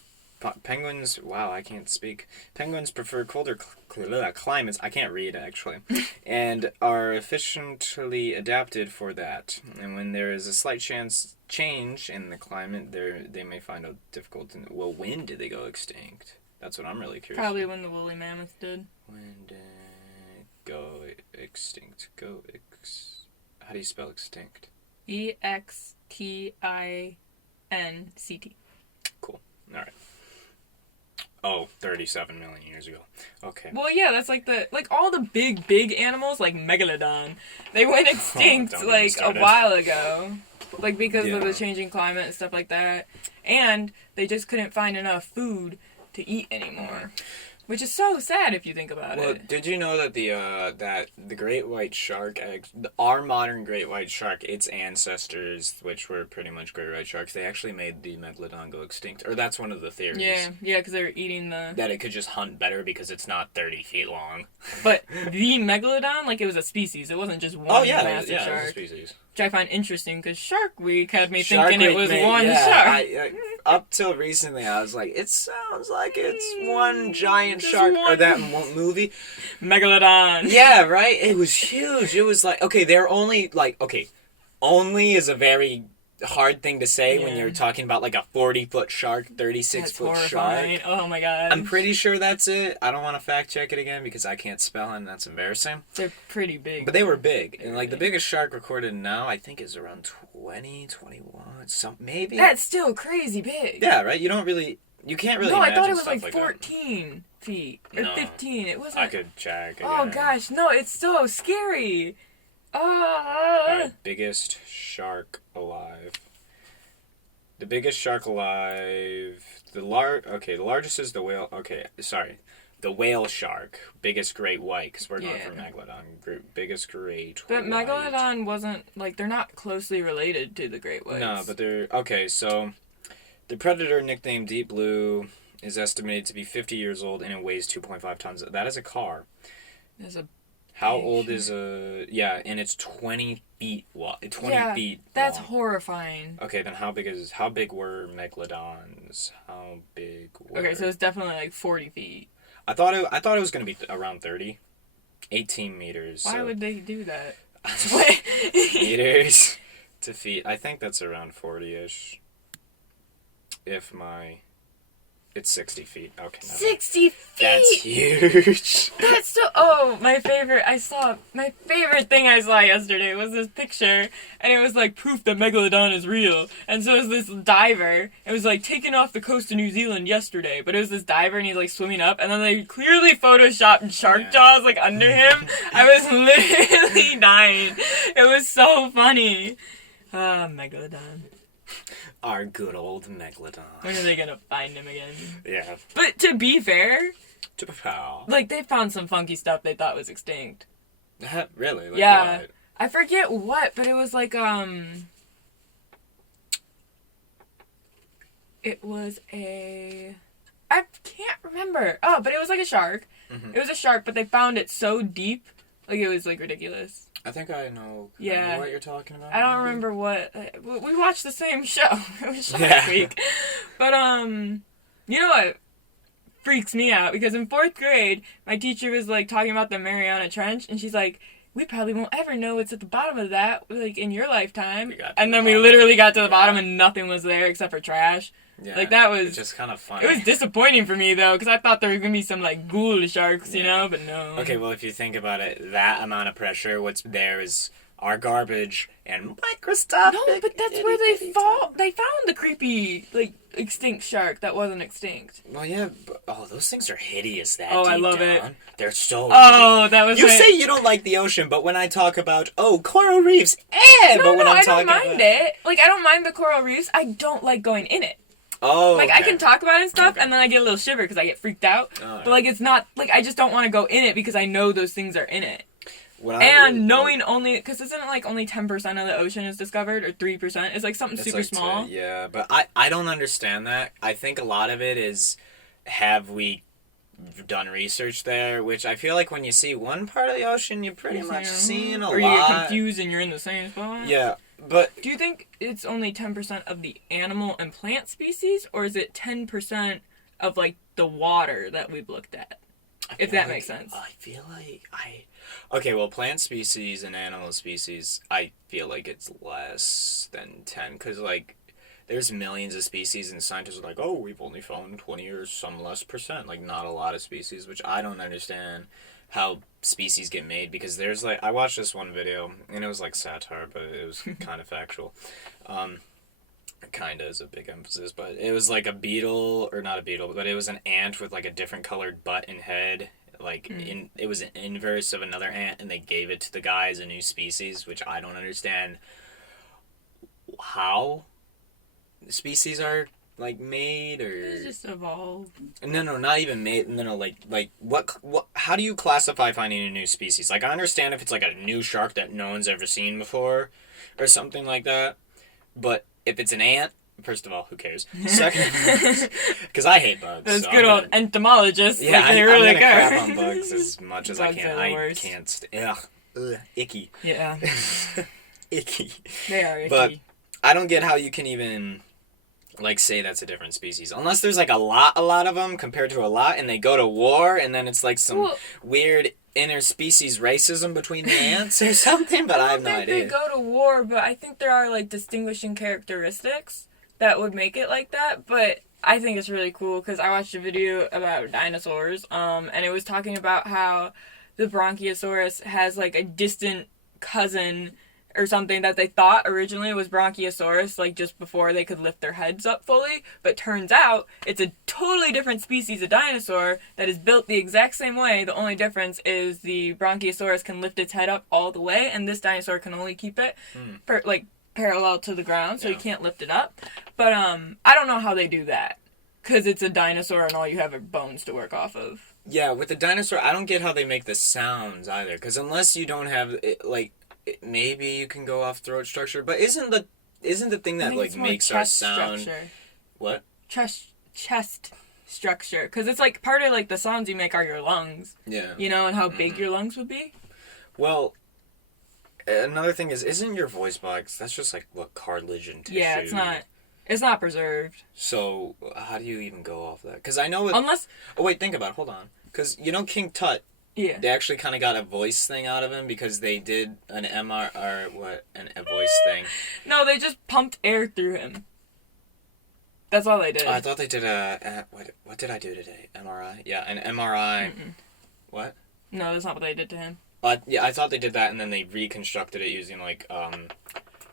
Penguins, wow, I can't speak. Penguins prefer colder climates, I can't read actually, and are efficiently adapted for that. And when there is a slight change in the climate, they may find it difficult to. Well, when did they go extinct? That's what I'm really curious. Probably when the woolly mammoth did. When did go extinct? How do you spell extinct? EXTINCT. Cool. All right. Oh, 37 million years ago. Okay. Well, yeah, that's like all the big animals, like Megalodon, they went extinct don't get me like a started. while ago, like because of Yeah. the changing climate and stuff like that, and they just couldn't find enough food to eat anymore, which is so sad if you think about Well, it. did you know that the great white shark, our modern great white shark, its ancestors, which were pretty much great white sharks, they actually made the megalodon go extinct, or that's one of the theories. Yeah, because they were eating the. That it could just hunt better because it's not 30 feet long. But the Megalodon, like it was a species. It wasn't just one Oh yeah, massive yeah, it's a shark. species. Which I find interesting because Shark Week had me Shark thinking it Week was made- one yeah, shark. Up till recently, I was like, it sounds like it's one giant Just shark. Or one. that movie. Megalodon. Yeah, right? It was huge. It was like, okay, they're only, like, okay, only is a very hard thing to say when Yeah. you're talking about, like, a 40-foot shark, That's 36-foot horrifying. shark. Oh my god. I'm pretty sure that's it. I don't want to fact check it again because I can't spell and that's embarrassing. They're pretty big. But they were big. And, Very like, the big. biggest shark recorded now, I think, is around 20, 21, maybe? That's still crazy big. Yeah, right? You can't really No, I thought imagine it was stuff like that. 14 feet or No. 15. It wasn't. I could check again. Oh gosh, no! It's so scary. Ah. Alright, biggest shark alive. The biggest shark alive. The largest is the whale. Okay, sorry. the whale shark, biggest great white, because we're going Yeah. for Megalodon, biggest great But white. Megalodon wasn't, like, they're not closely related to the great whites. No, but they're... Okay, so the predator nicknamed Deep Blue is estimated to be 50 years old and it weighs 2.5 tons. That is a car. There's a... How old is a... Yeah, and it's 20 feet wide. 20 feet that's long. horrifying. Okay, then how big were Megalodons? How big were... Okay, so it's definitely, like, 40 feet. I thought it was going to be around 30. 18 meters. Why so would they do that? meters to feet. I think that's around 40-ish. It's 60 feet. Okay, no. 60 feet! That's huge. That's so... Oh, my favorite thing I saw yesterday was this picture, and it was like proof that Megalodon is real. And so it was this diver. It was like taken off the coast of New Zealand yesterday, but it was this diver, and he's like swimming up, and then they clearly photoshopped shark jaws like under him. I was literally dying. It was so funny. Megalodon. Our good old Megalodon. When are they gonna find him again? Yeah. But to be fair, To pow. like, they found some funky stuff they thought was extinct. Really? Like Yeah. what? I forget what, but it was like, it was I can't remember. Oh, but it was like a shark. Mhm. It was a shark, but they found it so deep, like, it was, like, ridiculous. I think I know Yeah. what you're talking about. I don't maybe. remember what, we watched the same show. It was Shark Yeah. Week. But, you know what freaks me out? Because in 4th grade, my teacher was, like, talking about the Mariana Trench, and she's like, we probably won't ever know what's at the bottom of that, like, in your lifetime. We got to And the then we bottom. literally got to the Yeah. bottom and nothing was there except for trash. Yeah. Like, that was... It's just kind of funny. It was disappointing for me, though, because I thought there were going to be some, like, ghoul sharks, you Yeah. know, but no. Okay, well, if you think about it, that amount of pressure, what's there is our garbage and microscopic. No, but that's where they they found the creepy, like, extinct shark that wasn't extinct. Well, yeah, but, those things are hideous. That Oh, I deep love it. down. They're so. Oh, that was You my... say you don't like the ocean, but when I talk about coral reefs, No, but when I'm I don't talking mind about... it. Like, I don't mind the coral reefs. I don't like going in it. Oh, Like, I okay. can talk about it and stuff, Okay. and then I get a little shiver because I get freaked out. Oh, But, like, it's not... Like, I just don't want to go in it because I know those things are in it. What I And really- knowing only... Because isn't it, like, only 10% of the ocean is discovered? Or 3%? It's, like, something It's super like small. yeah, but I don't understand that. I think a lot of it is, have we done research there? Which I feel like when you see one part of the ocean, you're pretty much seeing a or lot. you get confused and you're in the same spot. Yeah, but Do you think it's only 10% of the animal and plant species, or is it 10% of, like, the water that we've looked at? I If feel that like- makes sense. I feel like Okay, well, plant species and animal species, I feel like it's less than 10, because, like, there's millions of species, and scientists are like, oh, we've only found 20 or some less percent. Like, not a lot of species, which I don't understand how species get made, because there's, like, I watched this one video, and it was, like, satire, but it was kind of factual. Kinda is a big emphasis, but it was, like, a beetle, or not a beetle, but it was an ant with, like, a different colored butt and head. Like, it was an inverse of another ant, and they gave it to the guy as a new species, which I don't understand how species are, like, made, or... It's just evolved. No, not even made. No, like, what, how do you classify finding a new species? Like, I understand if it's, like, a new shark that no one's ever seen before, or something like that, but if it's an ant, first of all, who cares? Second, because I hate bugs. Those so good I'm old entomologists. yeah, like, they I'm really gonna go. crap on bugs as much as I Bugs can. are the I worst. can't. Ugh, icky, Yeah, icky. they are icky. But I don't get how you can even, like, say that's a different species unless there's, like, a lot of them compared to a lot, and they go to war, and then it's like some Well- weird interspecies racism between the ants or something. But I have no don't idea. think they go to war, but I think there are, like, distinguishing characteristics that would make it like that. But I think it's really cool because I watched a video about dinosaurs, and it was talking about how the Bronchiosaurus has, like, a distant cousin or something that they thought originally was Bronchiosaurus, like, just before they could lift their heads up fully, but turns out it's a totally different species of dinosaur that is built the exact same way. The only difference is the Bronchiosaurus can lift its head up all the way, and this dinosaur can only keep it, parallel to the ground, so you Yeah. can't lift it up. But, I don't know how they do that, because it's a dinosaur and all you have are bones to work off of. Yeah, with the dinosaur, I don't get how they make the sounds either. Because unless you don't have maybe you can go off throat structure. But isn't the thing I that think like it's more makes our chest sound structure. what? Chest structure, because it's like part of like the sounds you make are your lungs. Yeah. You know, and how big your lungs would be. Well, another thing is, isn't your voice box? That's just like what cartilage and tissue. Yeah, it's not. It's not preserved. So how do you even go off that? Because I know it. Unless. Oh wait, think about it. Hold on. Because you know King Tut. Yeah. They actually kind of got a voice thing out of him because they did an a voice thing. No, they just pumped air through him. That's all they did. I thought they did what did I do today? MRI? Yeah, an MRI. Mm-mm. What? No, that's not what they did to him. Yeah, I thought they did that, and then they reconstructed it using like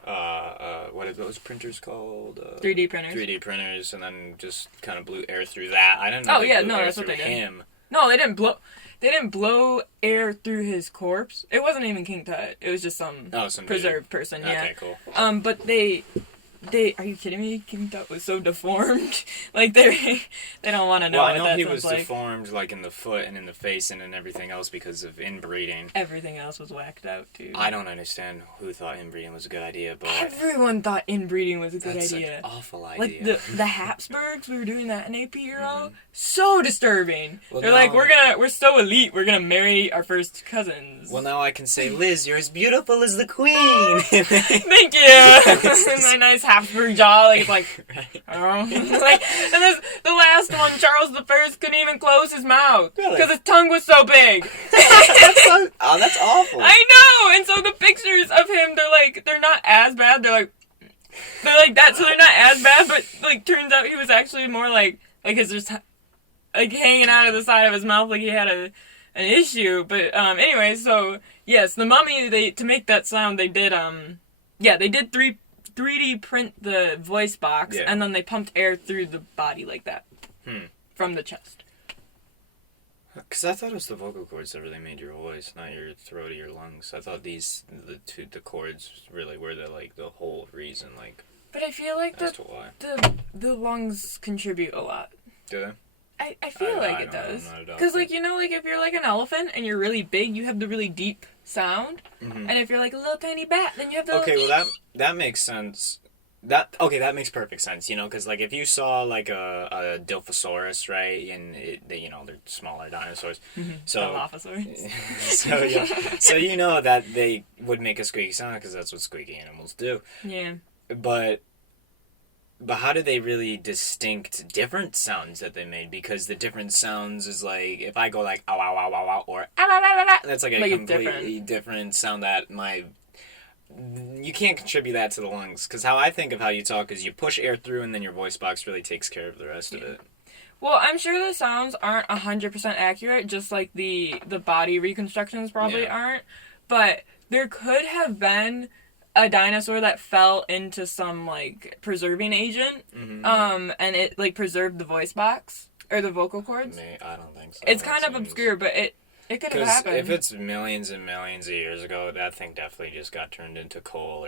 what are those printers called? 3D printers. 3D printers, and then just kind of blew air through that. I didn't know. Oh they yeah, blew no, air that's what through they did. him. No, they didn't blow. They didn't blow air through his corpse. It wasn't even King Tut. It was just some preserved person. Yeah. Okay, cool. But they are you kidding me? King Tut was so deformed. Like they don't want to know. Well, I what know that he sounds was like. deformed, like in the foot and in the face and in everything else because of inbreeding. Everything else was whacked out too. I don't understand who thought inbreeding was a good idea, but Everyone thought inbreeding was a good that's idea. an awful idea. Like the Habsburgs, we were doing that in AP Euro. So disturbing. Well, They're now- like, we're so elite. We're gonna marry our first cousins. Well, now I can say, Liz, you're as beautiful as the queen. Thank you. My nice Habsburg jaw, like it's like, Right. oh, like, and this, the last one, Charles I couldn't even close his mouth Really? because his tongue was so big. That's awful. I know. And so the pictures of him, they're not as bad. They're like that, so they're not as bad. But like, turns out he was actually more like his just like hanging out of the side of his mouth, like he had an issue. But anyway, so yes, the mummy. To make that sound, they did they did 3D print the voice box, Yeah. and then they pumped air through the body like that from the chest. Because I thought it was the vocal cords that really made your voice, not your throat or your lungs. I thought the cords really were the whole reason, like, But I feel like as to why. the lungs contribute a lot. Do they? I feel like I it don't know, does. I'm not a Because, doctor. like, if you're like an elephant and you're really big, you have the really deep sound. Mhm. And if you're like a little tiny bat, then you have the Okay, little... well, that makes sense. That makes perfect sense, because, like, if you saw, like, a Dilophosaurus, right, and, they're smaller dinosaurs, so... Dilophosaurus. so, yeah. So, that they would make a squeaky sound, because that's what squeaky animals do. Yeah. But how do they really distinct different sounds that they made? Because the different sounds is like, if I go like, ow, ow, ow, ow, ow, or, ah, la, la, la, la, that's like a Like, it's completely different sound that you can't contribute that to the lungs. Because how I think of how you talk is you push air through and then your voice box really takes care of the rest of it. Well, I'm sure the sounds aren't 100% accurate, just like the body reconstructions probably aren't. But there could have been a dinosaur that fell into some, like, preserving agent, and it, like, preserved the voice box, or the vocal cords. I don't think so. It's That kind of seems- obscure, but it could have Because happened. if it's millions and millions of years ago, that thing definitely just got turned into coal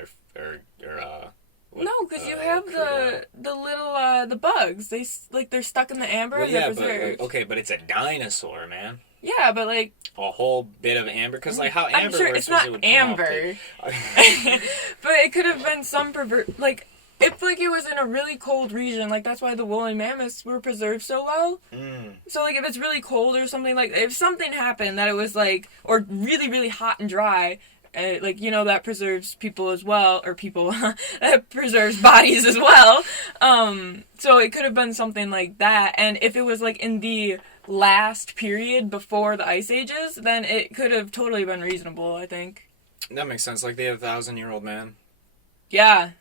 No, because you have crude oil. the little the bugs. They're stuck in the amber Well, and they're yeah, but preserved. but it's a dinosaur, man. Yeah, but like A whole bit of amber, because like how I'm amber sure works it's is not it would come off amber, the- but it could have been some like if like it was in a really cold region, like that's why the woolly mammoths were preserved so well. So like if it's really cold or something, like if something happened that it was like or really really hot and dry. Like that preserves people as well, or people that preserves bodies as well. So it could have been something like that, and if it was like in the last period before the ice ages, then it could have totally been reasonable. I think. That makes sense. Like they have 1,000-year-old man. Yeah,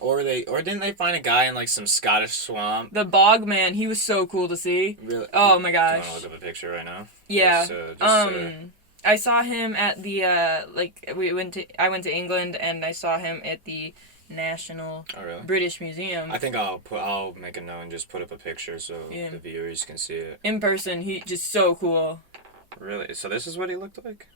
Or didn't they find a guy in like some Scottish swamp? the bog man, he was so cool to see. Really? Oh my I gosh. want to look up a picture right now. Yeah. Just, I saw him at the I went to England and I saw him at the National oh really? British Museum. I think I'll make a note and just put up a picture so Yeah. the viewers can see it. In person, he just so cool. Really? So this is what he looked like?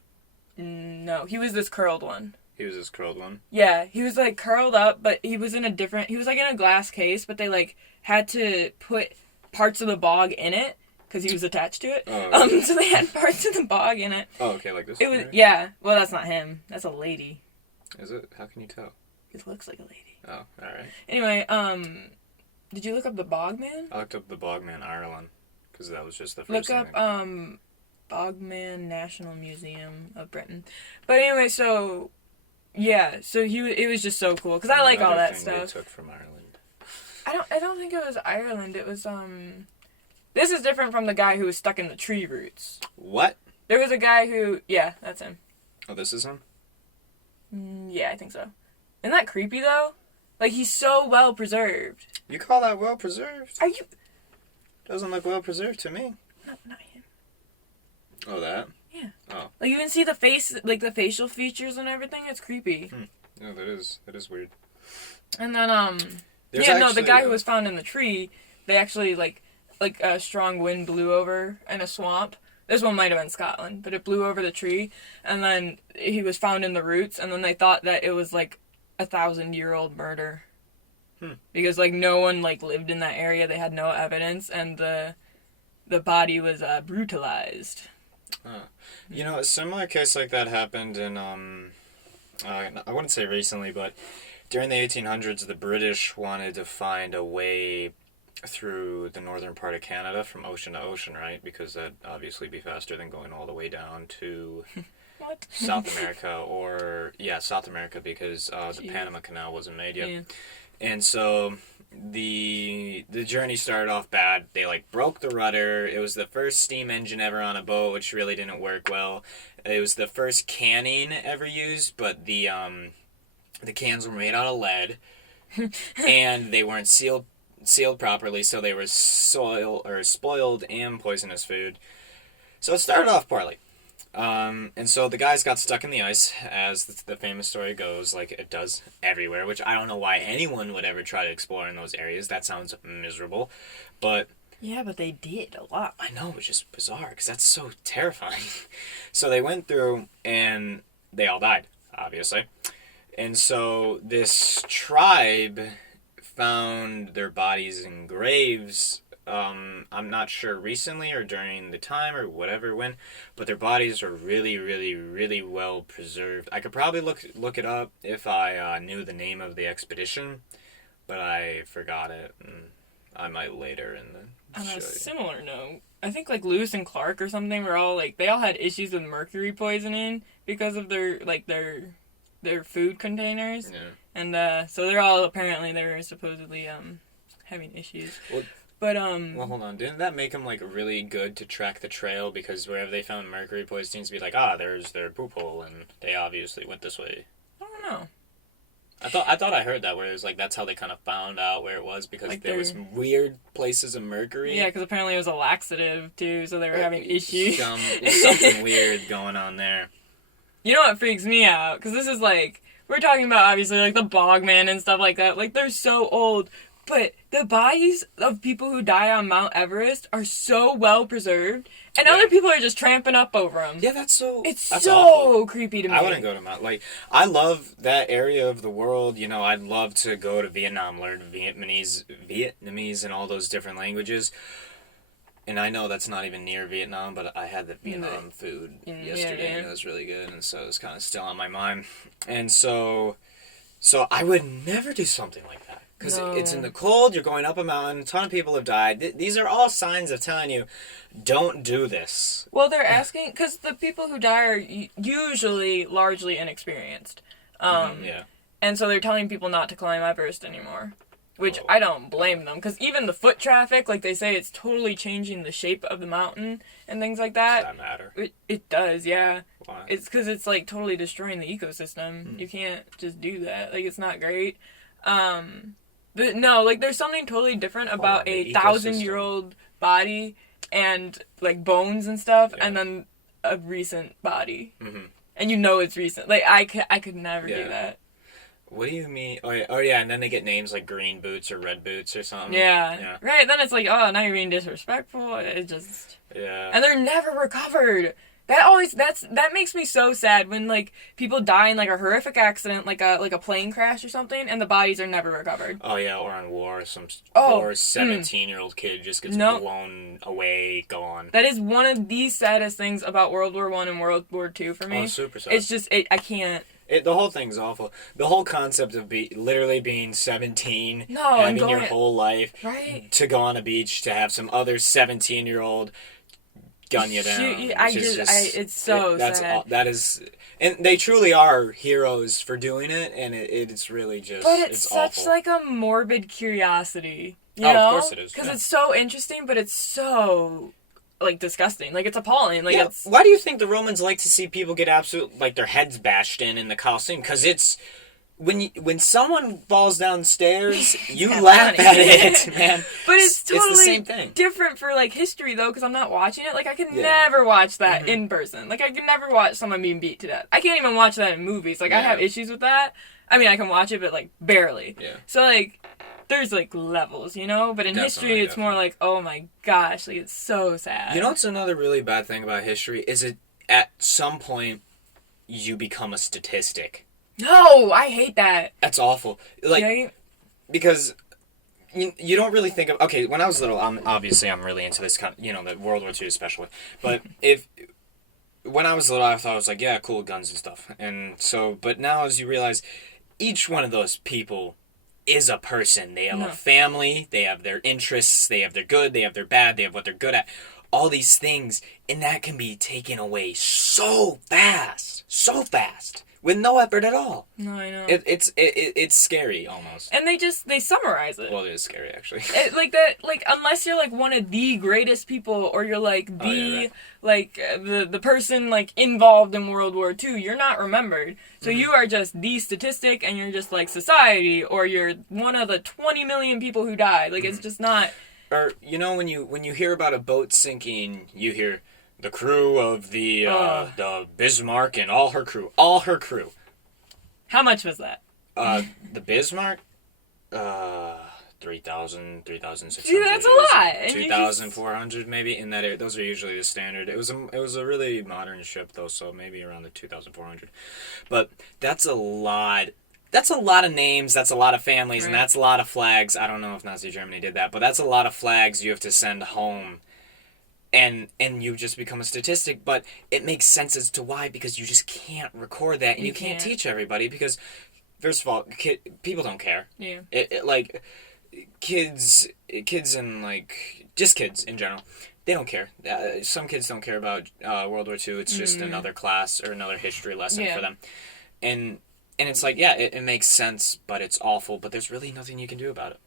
No, he was this curled one. He was this curled one. Yeah, he was like curled up, but he was in he was like in a glass case, but they like had to put parts of the bog in it because he was attached to it. Oh, okay. So they had parts of the bog in it. Oh, okay, like this. It was right? yeah. Well, that's not him. That's a lady. Is it? How can you tell? It looks like a lady. Oh, all right. Anyway, did you look up the Bogman? I looked up the Bogman Ireland because that was just the first Look thing. up Bogman National Museum of Britain. But anyway, so yeah, so it was just so cool because I like all Another that thing they stuff. took from Ireland. I don't think it was Ireland. It was This is different from the guy who was stuck in the tree roots. What? There was a guy who that's him. Oh, this is him? Yeah, I think so. Isn't that creepy though? Like he's so well preserved. You call that well preserved? Are you? Doesn't look well preserved to me. Not him. Oh, that? Yeah. Oh. Like you can see the face, like the facial features and everything. It's creepy. No, that is weird. And then There's the actually, guy who was found in the tree, they actually like a strong wind blew over in a swamp. This one might have been Scotland, but it blew over the tree, and then he was found in the roots, and then they thought that it was like 1,000-year-old murder. Because like no one like lived in that area, they had no evidence, and the body was brutalized. You know, a similar case like that happened in I wouldn't say recently, but during the 1800s, the British wanted to find a way through the northern part of Canada from ocean to ocean, right? Because that'd obviously be faster than going all the way down to What? South America South America because the Panama Canal wasn't made yet. Yeah. And so the journey started off bad. They like broke the rudder. It was the first steam engine ever on a boat, which really didn't work well. It was the first canning ever used, but the cans were made out of lead, and they weren't sealed properly, so they were spoiled and poisonous food. So it started off poorly. And so the guys got stuck in the ice, as the famous story goes, like it does everywhere, which I don't know why anyone would ever try to explore in those areas. That sounds miserable. But Yeah, but they did a lot. I know, which is bizarre, because that's so terrifying. So they went through, and they all died, obviously. And so this tribe found their bodies in graves, I'm not sure recently or during the time or whatever when, but their bodies are really, really, really well preserved. I could probably look it up if I knew the name of the expedition, but I forgot it, and I might later in the On show a you. similar note, I think like Lewis and Clark or something were all like they all had issues with mercury poisoning because of their food containers, Yeah. and so they're supposedly having issues. Well, But Well, hold on. Didn't that make them like really good to track the trail? Because wherever they found mercury poisoning, to be like, there's their poop hole, and they obviously went this way. I don't know. I thought I heard that where it was like that's how they kind of found out where it was because Like there was weird places of mercury. Yeah, because apparently it was a laxative too, so they were having issues. Something weird going on there. You know what freaks me out? Because this is like we're talking about obviously like the Bogman and stuff like that. Like they're so old. But the bodies of people who die on Mount Everest are so well preserved, and other people are just tramping up over them. Yeah, that's It's awful. creepy to me. I wouldn't go to Mount. Like, I love that area of the world. You know, I'd love to go to Vietnam, learn Vietnamese, and all those different languages. And I know that's not even near Vietnam, but I had the Vietnam food yesterday, and it was really good, and so it's kind of still on my mind. And so I would never do something like that. Because it's in the cold, you're going up a mountain, a ton of people have died. These are all signs of telling you, don't do this. Well, they're asking, because the people who die are usually largely inexperienced. Yeah. And so they're telling people not to climb Everest anymore. Which I don't blame them, because even the foot traffic, like they say, it's totally changing the shape of the mountain and things like that. Does that matter? It does, yeah. Why? It's because it's like totally destroying the ecosystem. You can't just do that. Like, it's not great. But no, like there's something totally different about the a 1,000-year-old body and like bones and stuff, and then a recent body. Mm-hmm. And you know it's recent. Like I could never do that. What do you mean? Oh yeah, and then they get names like green boots or red boots or something. Yeah. Right. Then it's like, oh, now you're being disrespectful. It just. Yeah. And they're never recovered. That makes me so sad when like people die in like a horrific accident, like a plane crash or something, and the bodies are never recovered. Oh yeah, or on war, some Oh, poor 17-year-old kid just gets No. blown away, gone. That is one of the saddest things about World War I and World War II for me. Oh, super sad. It's just I can't. The whole thing's awful. The whole concept of literally being 17, No, and having your going- whole life Right. to go on a beach to have some other 17-year-old gun you down. It's so sad. That is, and they truly are heroes for doing it, and it's really just. But it's such awful. like a morbid curiosity, you Oh, know? of course it is, Because yeah. it's so interesting, but it's so like disgusting. Like it's appalling. Like Yeah, it's why do you think the Romans like to see people get like their heads bashed in the Colosseum? Because it's when someone falls downstairs, you kinda laugh funny. at it, man. But it's totally the same thing. different for like history though, because I'm not watching it. Like I could Yeah. never watch that Mhm. in person. Like I could never watch someone being beat to death. I can't even watch that in movies. Like I Yeah. have issues with that. I mean, I can watch it, but like barely. Yeah. So like, there's like levels, you know. But in history, it's more like, oh my gosh, like it's so sad. You know what's another really bad thing about history is it at some point you become a statistic. No, I hate that. That's awful. Like Right? because you don't really think of okay. When I was little, I'm really into this kind, the World War II especially. But when I was little, I thought I was like, yeah, cool guns and stuff. And so, but now as you realize, each one of those people is a person. They have a family. They have their interests. They have their good. They have their bad. They have what they're good at. All these things, and that can be taken away so fast, with no effort at all. No, I know. It's scary almost. And they summarize it. Well, it is scary actually. Like that, like unless you're like one of the greatest people, or you're like Oh, yeah, right. like the person like involved in World War II, you're not remembered. So Mm-hmm. you are just the statistic, and you're just like society, or you're one of the 20 million people who died. Like it's just not. Or when you hear about a boat sinking, you hear the crew of the Bismarck and all her crew. How much was that? The Bismarck, 3,600. See, that's a lot. And you 2,400 maybe in that area. Those are usually the standard. It was a really modern ship though, so maybe around the 2,400. But that's a lot. That's a lot of names, that's a lot of families, and Right. that's a lot of flags. I don't know if Nazi Germany did that, but that's a lot of flags you have to send home. And you just become a statistic, but it makes sense as to why, because you just can't record that, and you can't teach everybody, because, first of all, people don't care. Yeah. Like, kids and, like, just kids in general, they don't care. Some kids don't care about World War II. It's just another class or another history lesson for them. And it's like, yeah, it makes sense, but it's awful, but there's really nothing you can do about it.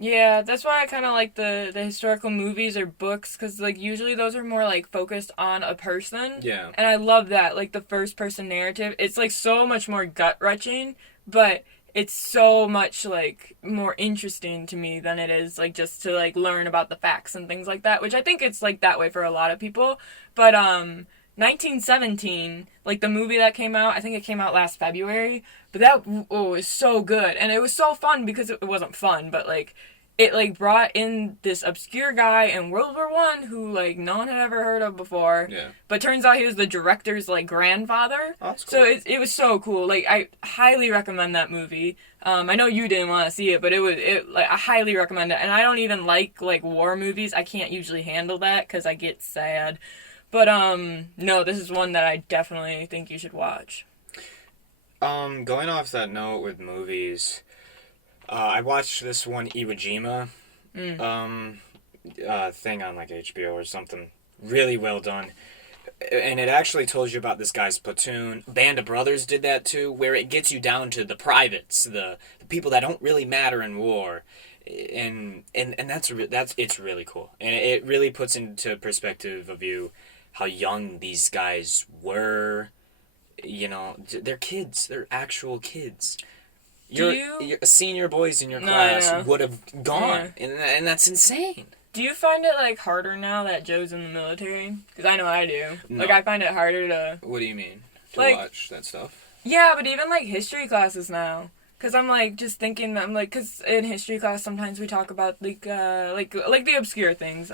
Yeah, that's why I kind of like the historical movies or books, because like usually those are more like focused on a person. Yeah. And I love that, like the first person narrative. It's like so much more gut wrenching, but it's so much like more interesting to me than it is like just to like learn about the facts and things like that, which I think it's like that way for a lot of people. But 1917, like the movie that came out, I think it came out last February, but that was so good, and it was so fun because it wasn't fun, but like it like brought in this obscure guy in World War I who like no one had ever heard of before. Yeah. But turns out he was the director's like grandfather. Oh, that's So cool. it was so cool. Like I highly recommend that movie. I know you didn't want to see it, but I highly recommend it. And I don't even like war movies. I can't usually handle that because I get sad. But no, this is one that I definitely think you should watch. Going off that note with movies, I watched this one Iwo Jima thing on like HBO or something. Really well done. And it actually told you about this guy's platoon. Band of Brothers did that too, where it gets you down to the privates, the people that don't really matter in war. And that's it's really cool. And it really puts into perspective of you how young these guys were. They're kids. They're actual kids. Your senior boys in your class would have gone, and that's insane. Do you find it like harder now that Joe's in the military? Because I know I do. No. Like I find it harder to. What do you mean? To Like- watch that stuff? Yeah, but even like history classes now. Cause I'm like just thinking that I'm like, cause in history class sometimes we talk about like the obscure things.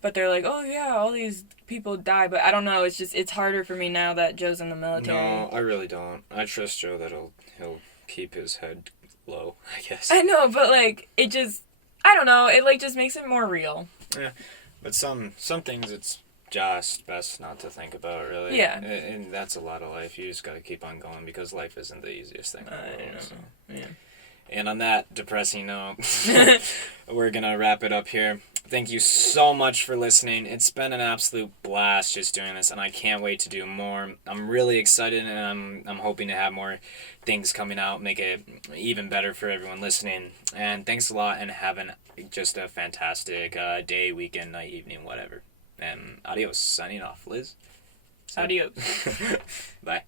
But they're like, oh yeah, all these people die. But I don't know. It's harder for me now that Joe's in the military. No, I really don't. I trust Joe that he'll keep his head low, I guess. I know, but like it just, I don't know. It like just makes it more real. Yeah, but some things it's just best not to think about, really. Yeah. And that's a lot of life. You just gotta keep on going because life isn't the easiest thing in the world. So. Yeah. And on that depressing note, we're gonna wrap it up here. Thank you so much for listening. It's been an absolute blast just doing this, and I can't wait to do more. I'm really excited, and I'm hoping to have more things coming out, make it even better for everyone listening. And thanks a lot, and have just a fantastic day, weekend, night, evening, whatever. And adios. Signing off, Liz. Adios. Bye.